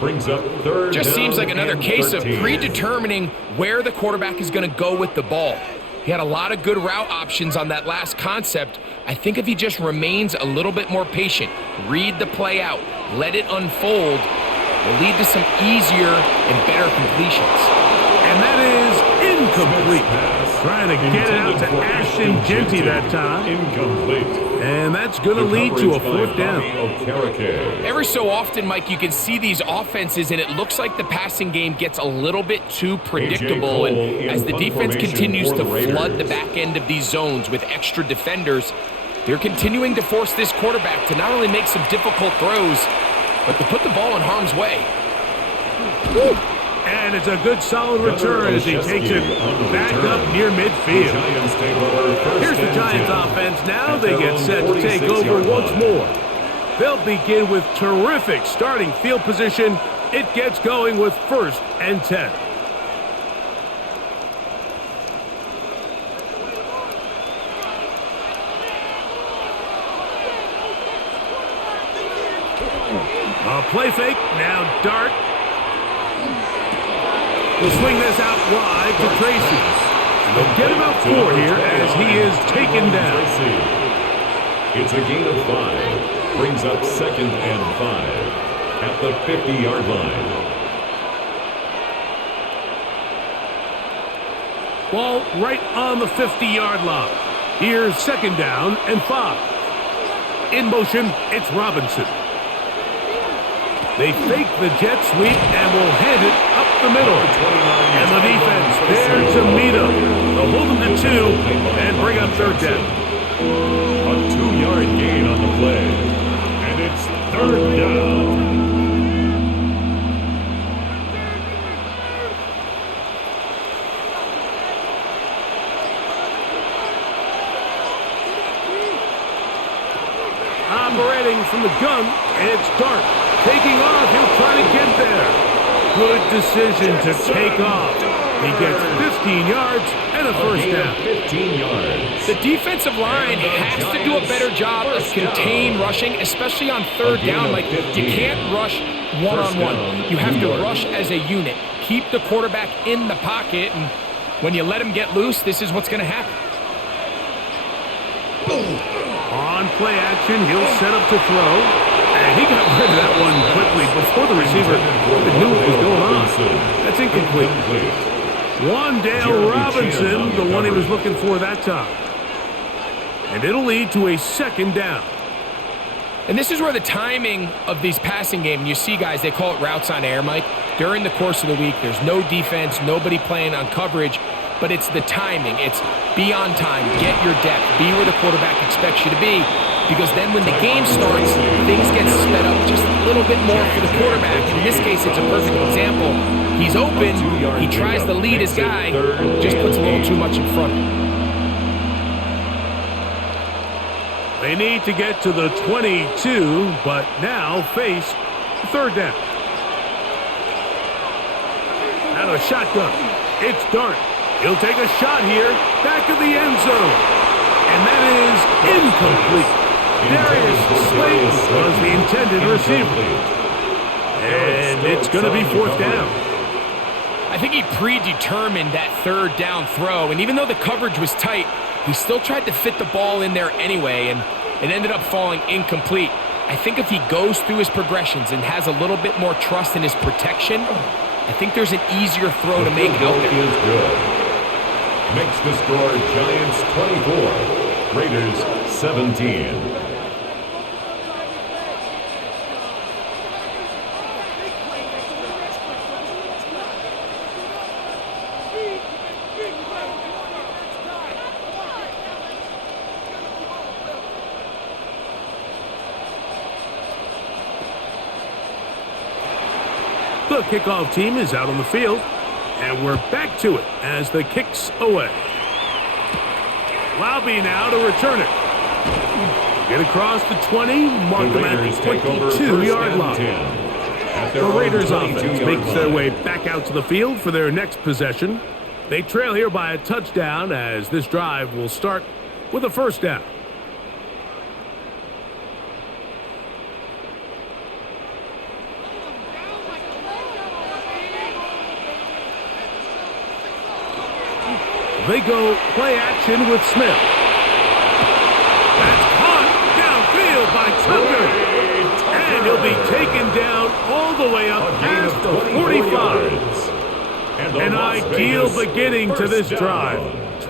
Brings up 3rd Just down seems like another and case 13. of predetermining where the quarterback is going to go with the ball. He had a lot of good route options on that last concept. I think if he just remains a little bit more patient, read the play out, let it unfold, will lead to some easier and better completions. And that is incomplete. Trying to get it out to Ashton Genty that time. Incomplete. And that's going to lead to a 4th down. Every so often, Mike, you can see these offenses, and it looks like the passing game gets a little bit too predictable. And as the defense continues to flood the back end of these zones with extra defenders, they're continuing to force this quarterback to not only make some difficult throws, but to put the ball in harm's way. And it's a good solid return as he takes it back up near midfield. Here's the Giants offense now. They get set to take over once more. They'll begin with terrific starting field position. It gets going with 1st and 10. A play fake, now dart. We'll swing this out wide to Tracy. And they'll get about 4 here as he is taken down. It's a gain of 5. Brings up 2nd and 5 at the 50-yard line. Ball right on the 50-yard line. Here's 2nd down and 5. In motion, it's Robinson. They fake the jet sweep and will hand it up the middle. And the defense there to meet him. They'll hold him to 2 and bring up 3rd down. A 2-yard gain on the play. And it's 3rd down. Operating from the gun, it's Dart. Taking off, he'll try to get there. Good decision to take off. He gets 15 yards and a 1st down. 15 yards. The defensive line has to do a better job of contain rushing, especially on 3rd down. Like, you can't rush one-on-one. You have to rush as a unit. Keep the quarterback in the pocket, and when you let him get loose, this is what's going to happen. On play action, he'll set up to throw. And he got rid of that one quickly before the receiver knew what was going on. That's incomplete. Wandale Robinson, the one he was looking for that time. And it'll lead to a 2nd down. And this is where the timing of these passing games, you see guys, they call it routes on air, Mike. During the course of the week, there's no defense, nobody playing on coverage, but it's the timing. It's be on time, get your depth, be where the quarterback expects you to be, because then when the game starts, things get sped up just a little bit more for the quarterback. In this case, it's a perfect example. He's open, he tries to lead his guy, just puts a little too much in front. They need to get to the 22, but now face 3rd down. Out of shotgun, it's Dart. He'll take a shot here, back of the end zone. And that is incomplete. Darius Slayton was the intended receiver. And it's going to be 4th down. I think he predetermined that 3rd down throw, and even though the coverage was tight, he still tried to fit the ball in there anyway, and it ended up falling incomplete. I think if he goes through his progressions and has a little bit more trust in his protection, I think there's an easier throw to make out there. Is good. Makes the score Giants 24, Raiders 17. The kickoff team is out on the field, and we're back to it as the kick's away. Lobby now to return it. Get across the 20, mark them at the 22-yard line. The Raiders offense makes their way back out to the field for their next possession. They trail here by a touchdown as this drive will start with a 1st down. They go play action with Smith. That's caught downfield by Tucker. And he'll be taken down all the way up past the 45. An ideal beginning to this drive.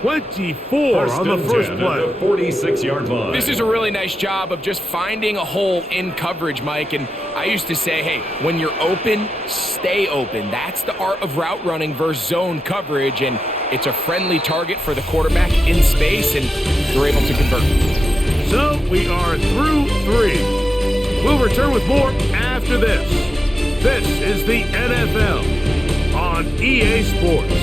24 on the first play. 46-yard line. This is a really nice job of just finding a hole in coverage, Mike. And I used to say, hey, when you're open, stay open. That's the art of route running versus zone coverage. And it's a friendly target for the quarterback in space, and they're able to convert. So we are through 3. We'll return with more after this. This is the NFL on EA Sports.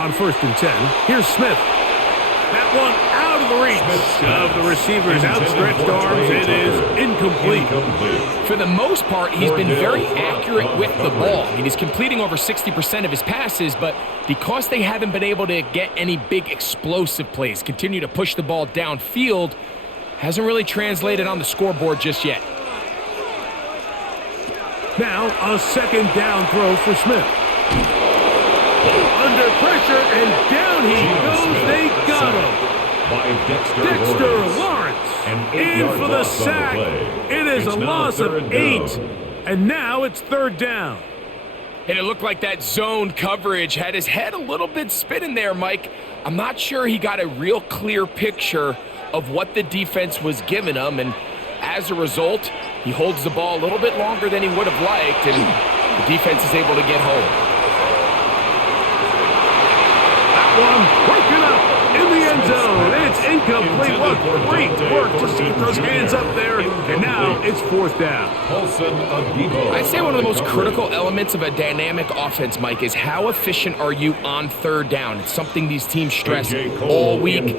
On 1st and 10, here's Smith. That one out of the reach of the receiver's outstretched arms. It is incomplete. For the most part, he's been very accurate with the ball. I mean, he's completing over 60% of his passes, but because they haven't been able to get any big explosive plays, continue to push the ball downfield, hasn't really translated on the scoreboard just yet. Now, a 2nd down throw for Smith. Under pressure, and down he goes. They got him. Dexter Lawrence in for the sack. It is a loss of 8, and now it's 3rd down. And it looked like that zone coverage had his head a little bit spinning there, Mike. I'm not sure he got a real clear picture of what the defense was giving him, and as a result, he holds the ball a little bit longer than he would have liked, and the defense is able to get home. One broken up in the end zone. It's incomplete. What great work to keep those hands up there. And now it's 4th down. I'd say one of the most critical elements of a dynamic offense, Mike, is how efficient are you on 3rd down. It's something these teams stress all week.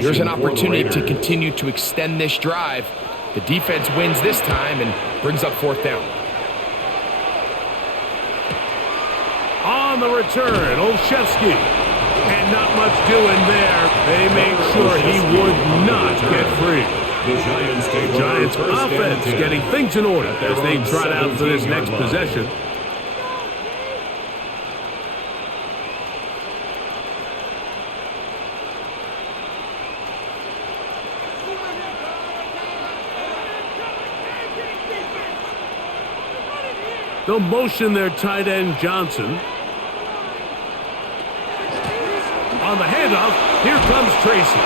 There's an opportunity to continue to extend this drive. The defense wins this time and brings up 4th down. On the return, Olszewski. And not much doing there. They made sure he would not get free. The Giants offense getting things in order as they trot out for this next possession. They'll motion their tight end Johnson. On the handoff, here comes Tracy.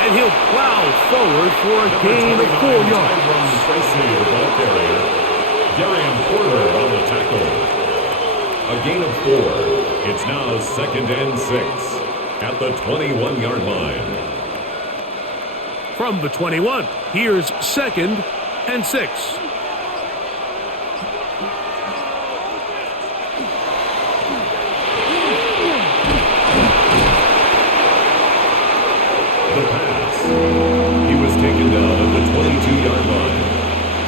And he'll plow forward for a gain of 4 yards. Tracy, the ball carrier. Darian Porter on the tackle. A gain of 4. It's now 2nd and 6 at the 21-yard line. From the 21, here's 2nd and 6. He was taken down at the 22-yard line.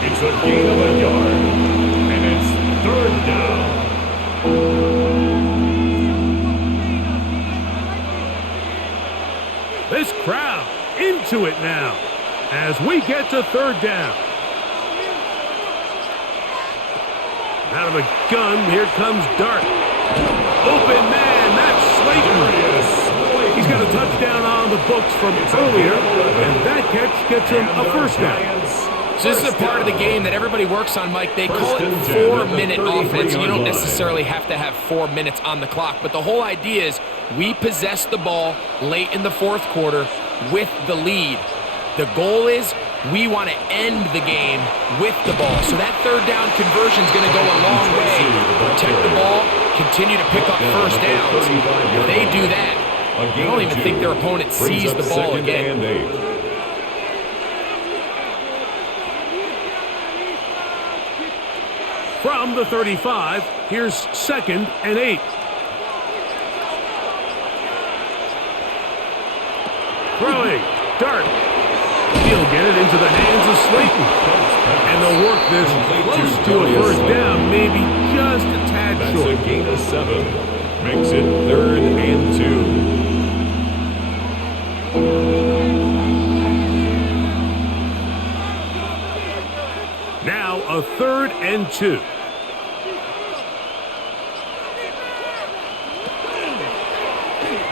It's a gain of a yard, and it's 3rd down. This crowd into it now as we get to 3rd down. Out of the gun, here comes Dart. Open man, that's Slayton. He's got a touchdown on the books from earlier, and that catch gets him a 1st down. So this is a part of the game that everybody works on, Mike. They call it 4-minute offense. You don't necessarily have to have 4 minutes on the clock, but the whole idea is we possess the ball late in the 4th quarter with the lead. The goal is we want to end the game with the ball. So that 3rd down conversion is going to go a long way. Protect the ball, continue to pick up 1st downs. If they do that, I don't even think their opponent sees the ball again. From the 35, here's 2nd and 8. Throwing, Dart. He'll get it into the hands of Slayton. And they'll work this close to a 1st down, maybe just a tad short. That's a gain of 7. Makes it 3rd and 2. Now a 3rd and 2.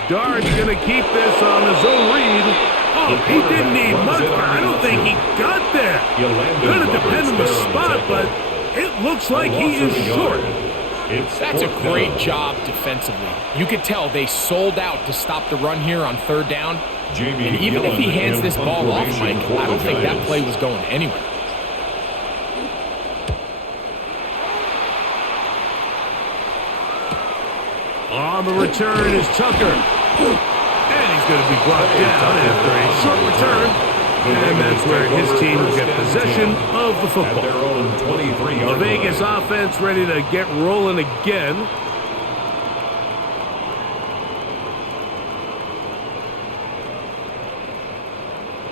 Dart's going to keep this on his own read. Oh, he didn't need much, but I don't think he got there. Going to depend on the spot, but it looks like he is short. That's a great job defensively. You could tell they sold out to stop the run here on 3rd down. And even if he hands this ball off, Mike, I don't think that play was going anywhere. On the return is Tucker. And he's going to be brought down after a short return. And that's where his team will get possession of the football. Their own 23-yard The Vegas offense ready to get rolling again.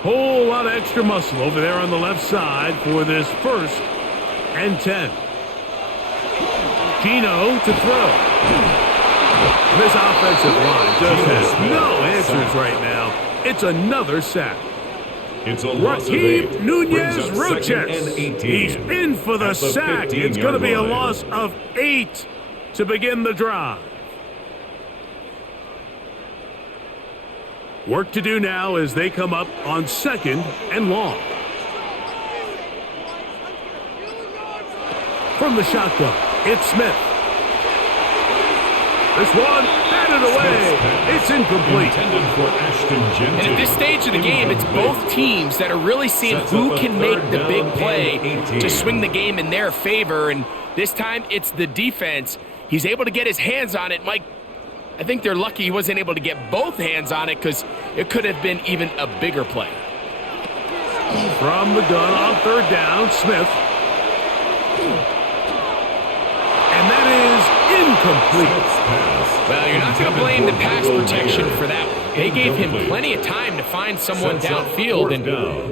Whole lot of extra muscle over there on the left side for this 1st and 10. Gino to throw. This offensive line just has no answers right now. It's another sack. It's a loss of 8. Raheem Nunez Brings up 2nd and Roches. 18. He's in for the At the sack. It's 15-yard going to be a line. loss of 8 to begin the drive. Work to do now as they come up on 2nd and long. From the shotgun, it's Smith. This one, batted away. It's incomplete. Intended for Ashton Jenkins. And at this stage of the game, it's both teams that are really seeing who can make the big play to swing the game in their favor. And this time, it's the defense. He's able to get his hands on it. Mike, I think they're lucky he wasn't able to get both hands on it because it could have been even a bigger play. From the gun on 3rd down, Smith. And that is incomplete. Well, you're not going to blame the pass protection for that. They gave him plenty of time to find someone downfield, and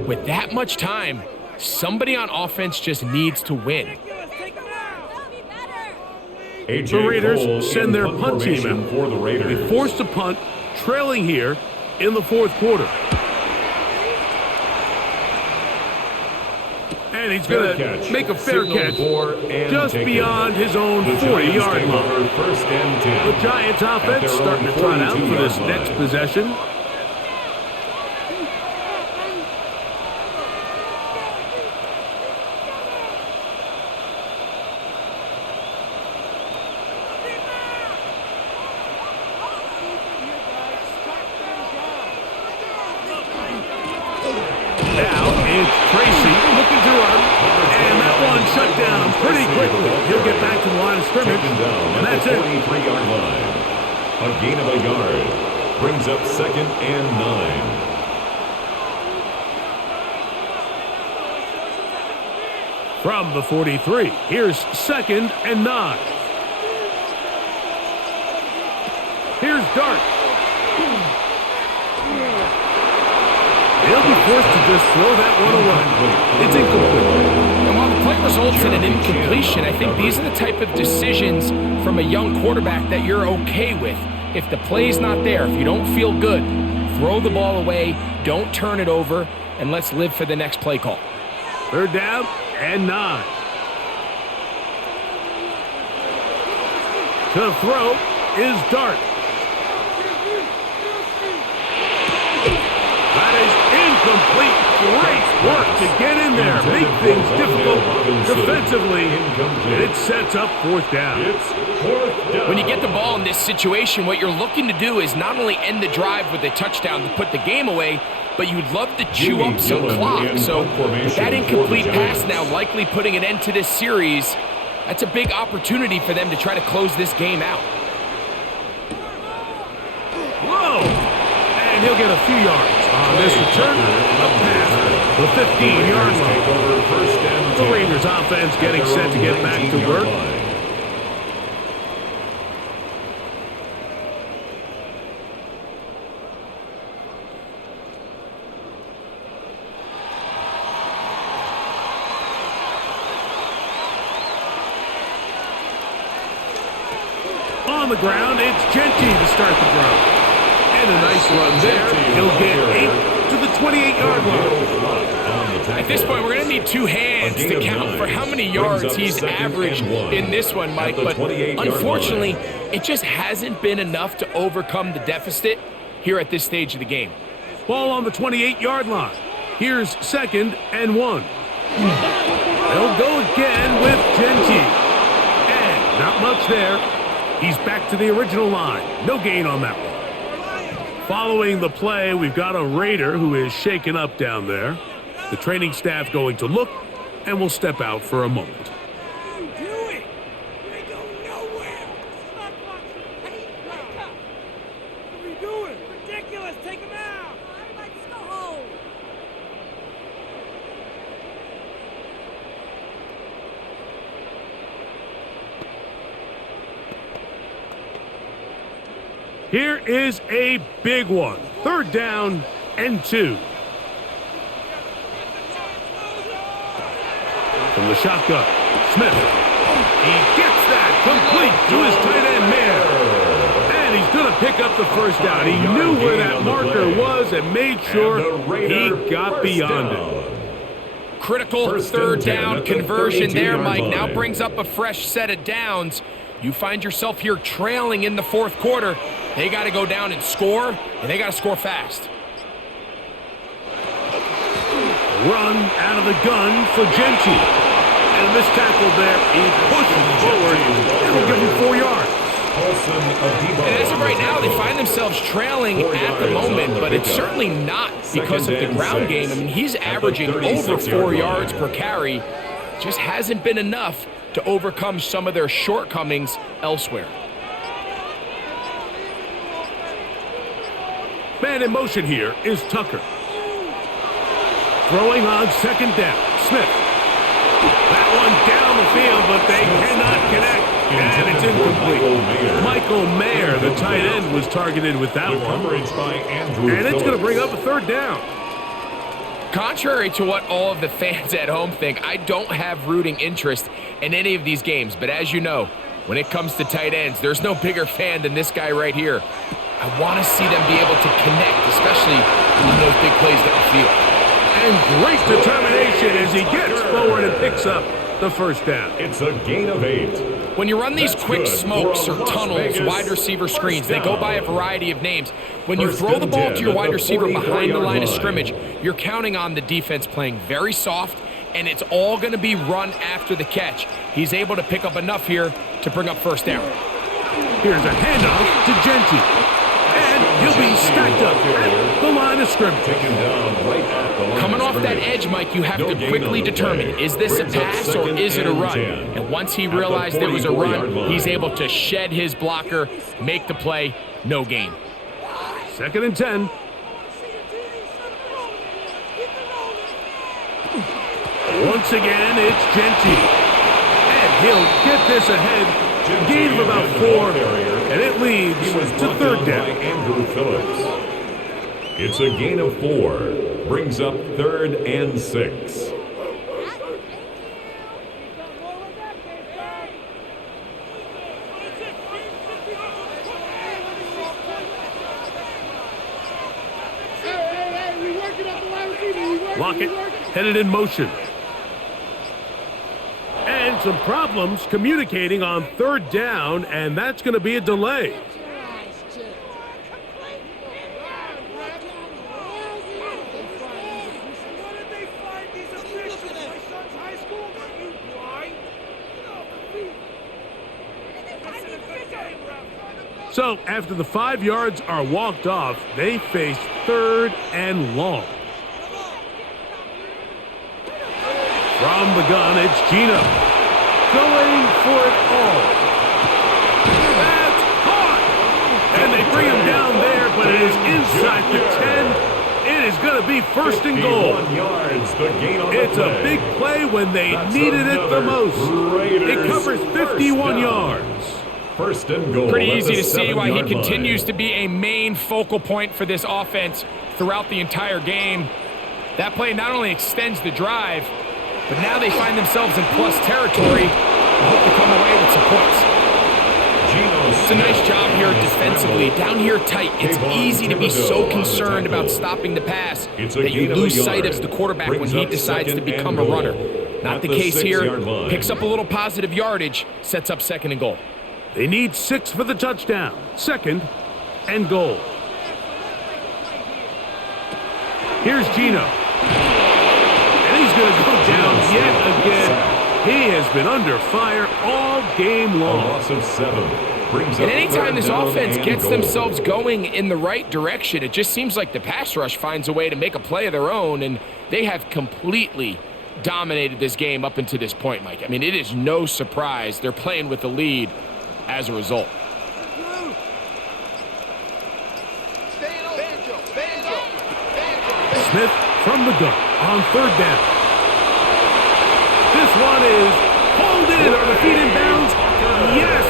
with that much time, somebody on offense just needs to win. The Raiders send their punt team out. For the Raiders. They forced a punt, trailing here in the 4th quarter. And he's going to make a fair catch just beyond his own 40-yard line. The Giants offense starting to trot out for this next possession. Shut down pretty quickly. He'll get back to the line of scrimmage, and that's it. 43-yard line. A gain of a yard brings up 2nd and 9. From the 43, here's 2nd and 9. Here's Dart. He'll be forced to just throw that one away. It's incomplete. And while the play results in an incompletion, I think these are the type of decisions from a young quarterback that you're okay with. If the play's not there, if you don't feel good, throw the ball away, don't turn it over, and let's live for the next play call. 3rd down and 9. To throw is Dart. That is incomplete. Great work to get in there, make things difficult defensively. It sets up 4th down. When you get the ball in this situation, what you're looking to do is not only end the drive with a touchdown to put the game away, but you'd love to chew up some clock. So with that incomplete pass now likely putting an end to this series, that's a big opportunity for them to try to close this game out. Whoa! And he'll get a few yards on this return. Up past the 15-yard line. The Raiders offense getting set to get back to work. On the ground, it's Genty to start the drive. And a nice run there. He'll get 8 to the 28-yard line. At this point, we're going to need 2 hands to count for how many yards he's averaged in this one, Mike. But unfortunately, it just hasn't been enough to overcome the deficit here at this stage of the game. Ball on the 28-yard line. Here's 2nd and 1. They'll go again with Genty. And not much there. He's back to the original line. No gain on that one. Following the play, we've got a Raider who is shaken up down there. The training staff going to look and will step out for a moment. What are you doing? You ain't going nowhere. Stop watching. Hey, wake up. What are you doing? Ridiculous. Take him out. Everybody just go home. Here is a big one. 3rd down and 2. from the shotgun. Smith. He gets that complete to his tight end man. And he's going to pick up the first down. He knew where that marker was and made sure he got beyond it. Critical third down conversion there, Mike. Now brings up a fresh set of downs. You find yourself here trailing in the fourth quarter. They got to go down and score, and they got to score fast. Run out of the gun for Gentry. And a missed tackle there. He pushes forward. It'll give him 4 yards. And as of right now, they find themselves trailing at the moment, but it's certainly not because of the ground game. I mean, he's averaging over 4 yards per carry. Just hasn't been enough to overcome some of their shortcomings elsewhere. Man in motion here is Tucker. Throwing on second down. Smith. That one down the field, but they cannot connect. And it's incomplete. Michael Mayer, the tight end, was targeted with that one. And it's going to bring up a third down. Contrary to what all of the fans at home think, I don't have rooting interest in any of these games. But as you know, when it comes to tight ends, there's no bigger fan than this guy right here. I want to see them be able to connect, especially on those big plays downfield. And great determination as he gets forward and picks up the first down. It's a gain of 8. When you run these quick smokes or tunnels, wide receiver screens, they go by a variety of names. When you throw the ball to your wide receiver behind the line of scrimmage, you're counting on the defense playing very soft, and it's all going to be run after the catch. He's able to pick up enough here to bring up first down. Here's a handoff to Gentry. And he'll be stacked up at the line of scrimmage. Coming off that edge, Mike, you have to quickly determine, is this a pass or is it a run? And once he realized there was a run, he's able to shed his blocker, make the play, no gain. 2nd and 10. Once again, it's Gentry. And he'll get this ahead. Gain of about 4, and it leads to third down. Andrew Phillips. It's a gain of 4. Brings up 3rd and 6. Lockett headed in motion. And some problems communicating on third down, and that's going to be a delay. So after the 5 yards are walked off, they face 3rd and long. From the gun, it's Gino. Going for it all. That's caught! And they bring him down there, but it is inside the 10. It is going to be 1st and goal. It's a big play when they needed it the most. It covers 51 yards. 1st and goal. Pretty easy to see why he continues to be a main focal point for this offense throughout the entire game. That play not only extends the drive, but now they find themselves in plus territory and hope to come away with some points. It's a nice job here defensively. Down here tight, it's easy to be so concerned about stopping the pass that you lose sight of the quarterback when he decides to become a runner. Not the case here. Picks up a little positive yardage, sets up 2nd and goal. They need 6 for the touchdown. 2nd and goal. Here's Gino. He's going to go down yet again. He has been under fire all game long. A loss of 7. And anytime this offense gets themselves going in the right direction, it just seems like the pass rush finds a way to make a play of their own, and they have completely dominated this game up until this point, Mike. I mean, it is no surprise they're playing with the lead as a result. Smith from the gun on 3rd down. This one is pulled in. Are the feet in bounds? Yes!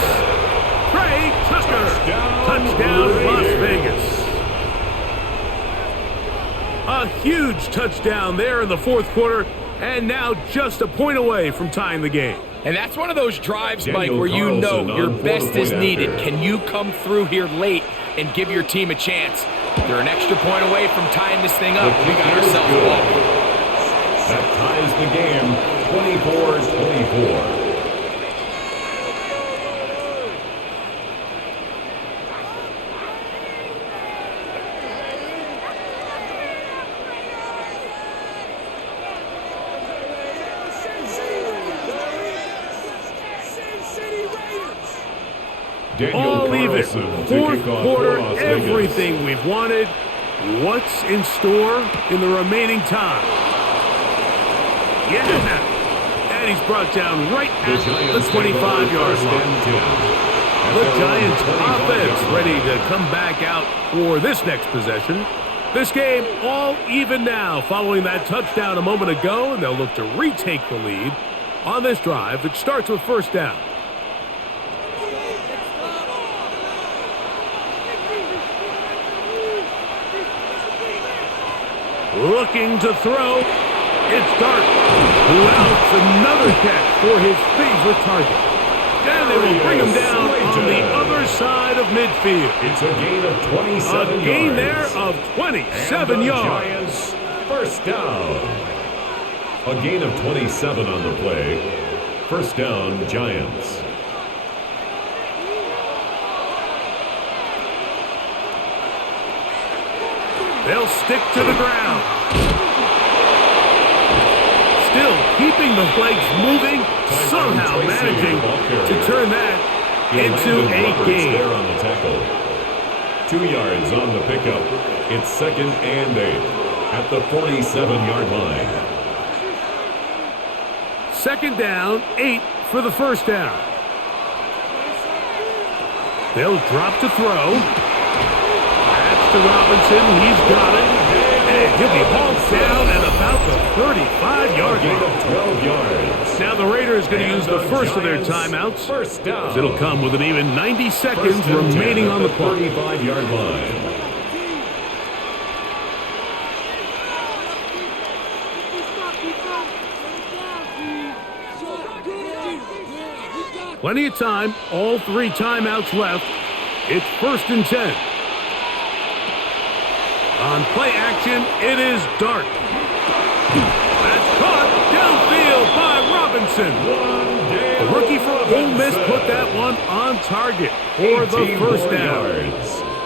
Trey Tucker. Touchdown, Las Vegas. A huge touchdown there in the 4th quarter And now just a point away from tying the game. And that's one of those drives, Mike, Daniel where you Carlson know your on for best the is point needed. after. Can you come through here late and give your team a chance? They're an extra point away from tying this thing up. We got ourselves a ball. That ties the game 24-24. All even. Carlson to Fourth kick off quarter, for Las Vegas. everything we've wanted. What's in store in the remaining time? Yeah. And he's brought down right at the 25-yard line. The Giants offense ready to come back out for this next possession. This game all even now following that touchdown a moment ago, and they'll look to retake the lead on this drive that starts with first down. Looking to throw. It's Dart, who outs another catch for his favorite target. And they will bring him down on the other side of midfield. It's a gain of 27 A gain yards. there of 27 And the yards. Giants first down. A gain of 27 on the play. First down, Giants. They'll stick to the ground. Still keeping the legs moving, somehow managing to turn that into a gain. There on the tackle. 2 yards on the pickup. It's 2nd and 8 at the 47-yard line. 2nd down, 8 for the first down. They'll drop to throw. That's to Robinson. He's got it. And he'll be hauled down at about the 35-yard Gain line. of 12 yards. Now the Raiders going to And use the first of their Giants timeouts. First down. It'll come with an even 90 seconds First and 10 remaining at on the clock. 35-yard line. Plenty of time. All 3 timeouts left. It's 1st and 10. On play action, it is Dart. That's caught downfield by Robinson. The rookie from Ole Miss put that one on target for the first down.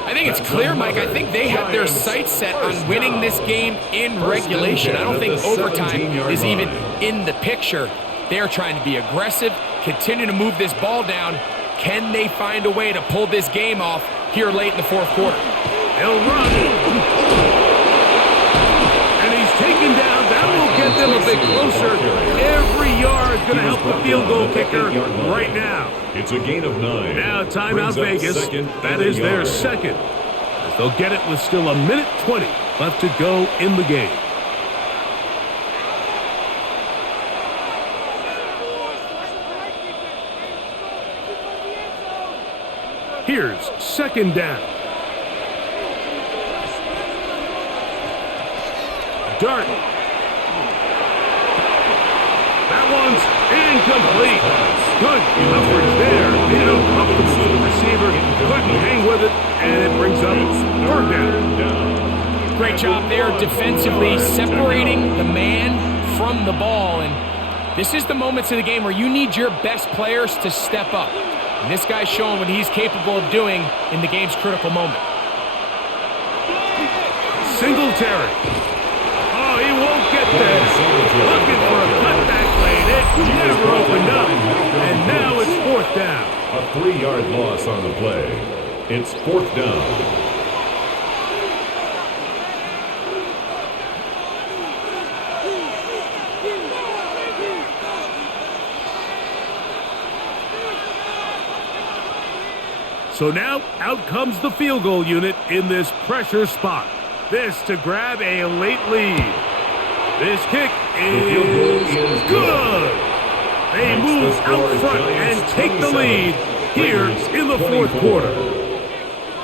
I think it's clear, Mike. I think they have their sights set on winning this game in regulation. I don't think overtime is even in the picture. They're trying to be aggressive, continue to move this ball down. Can they find a way to pull this game off here late in the 4th quarter? They'll run. And he's taken down. That will get them a bit closer. Every yard going to help the field goal kicker right now. It's a gain of 9. Now timeout Brings up Vegas. 2nd That and a is their yard. second. As they'll get it with still 1:20 left to go in the game. Here's 2nd down. Dart. That one's incomplete. Good coverage there. Made it uncomfortable for the receiver. Couldn't hang with it, and it brings up 3rd down. Great job there defensively, separating the man from the ball. And this is the moments of the game where you need your best players to step up. And this guy's showing what he's capable of doing in the game's critical moment. Singletary. Oh, he won't get there. Looking for a cutback lane. It never opened up. And now it's 4th down. A 3-yard loss on the play. It's 4th down. So now out comes the field goal unit in this pressure spot. This to grab a late lead. This kick is good. They move out front and take the lead here in the 4th quarter.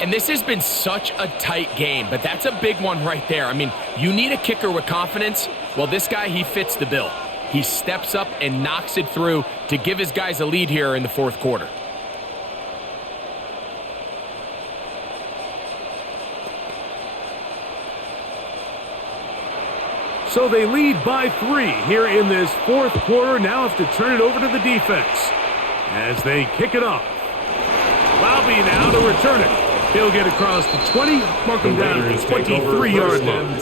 And this has been such a tight game, but that's a big one right there. I mean, you need a kicker with confidence. Well, this guy, he fits the bill. He steps up and knocks it through to give his guys a lead here in the fourth quarter. So they lead by 3 here in this fourth quarter. Now have to turn it over to the defense as they kick it off. Bobby now to return it. He'll get across the 20, mark him down at the 23-yard line.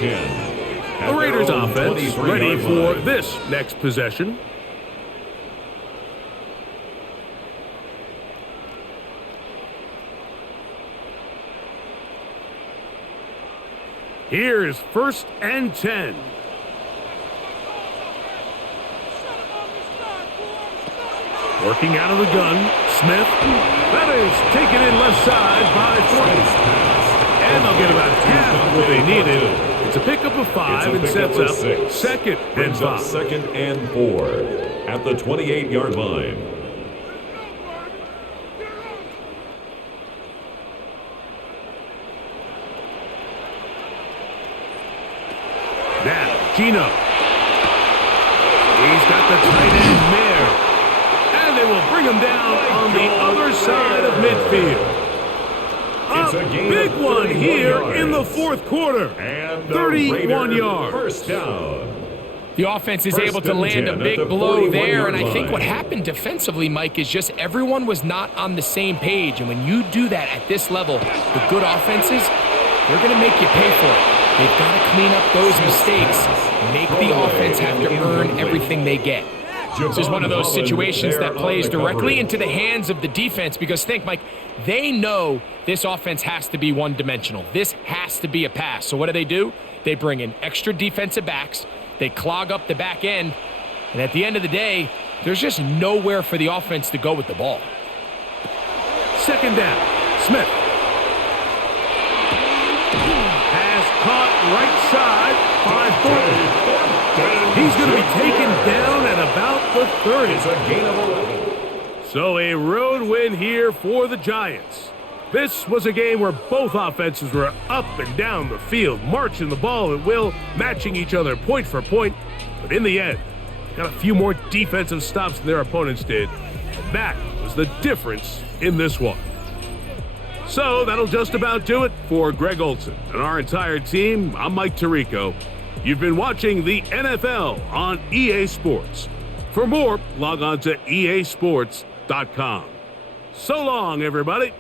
The Raiders offense ready for this next possession. Here's 1st and 10. Working out of the gun, Smith. That is taken in left side by 40. And they'll get about half of what they needed. It's a pickup of 5 and sets up 2nd and 5. 2nd and 4 at the 28-yard line. Now, Gino. He's got the tight end there. And they will bring him down on the other side of midfield. A big one here in the fourth quarter. And 31 yards. First down. The offense is able to land a big blow there, and I think what happened defensively, Mike, is just everyone was not on the same page. And when you do that at this level, the good offenses, they're going to make you pay for it. They've got to clean up those mistakes, make the offense have to earn everything they get. This is one of those situations that plays directly into the hands of the defense because think, Mike, they know this offense has to be one-dimensional. This has to be a pass. So what do? They bring in extra defensive backs. They clog up the back end. And at the end of the day, there's just nowhere for the offense to go with the ball. 2nd down. Smith. Has caught right side by Thornton. He's going to be taken down at about the 30. It's a gain of 11. So a road win here for the Giants. This was a game where both offenses were up and down the field, marching the ball at will, matching each other point for point. But in the end, got a few more defensive stops than their opponents did. And that was the difference in this one. So that'll just about do it for Greg Olson and our entire team. I'm Mike Tirico. You've been watching the NFL on EA Sports. For more, log on to easports.com. So long, everybody.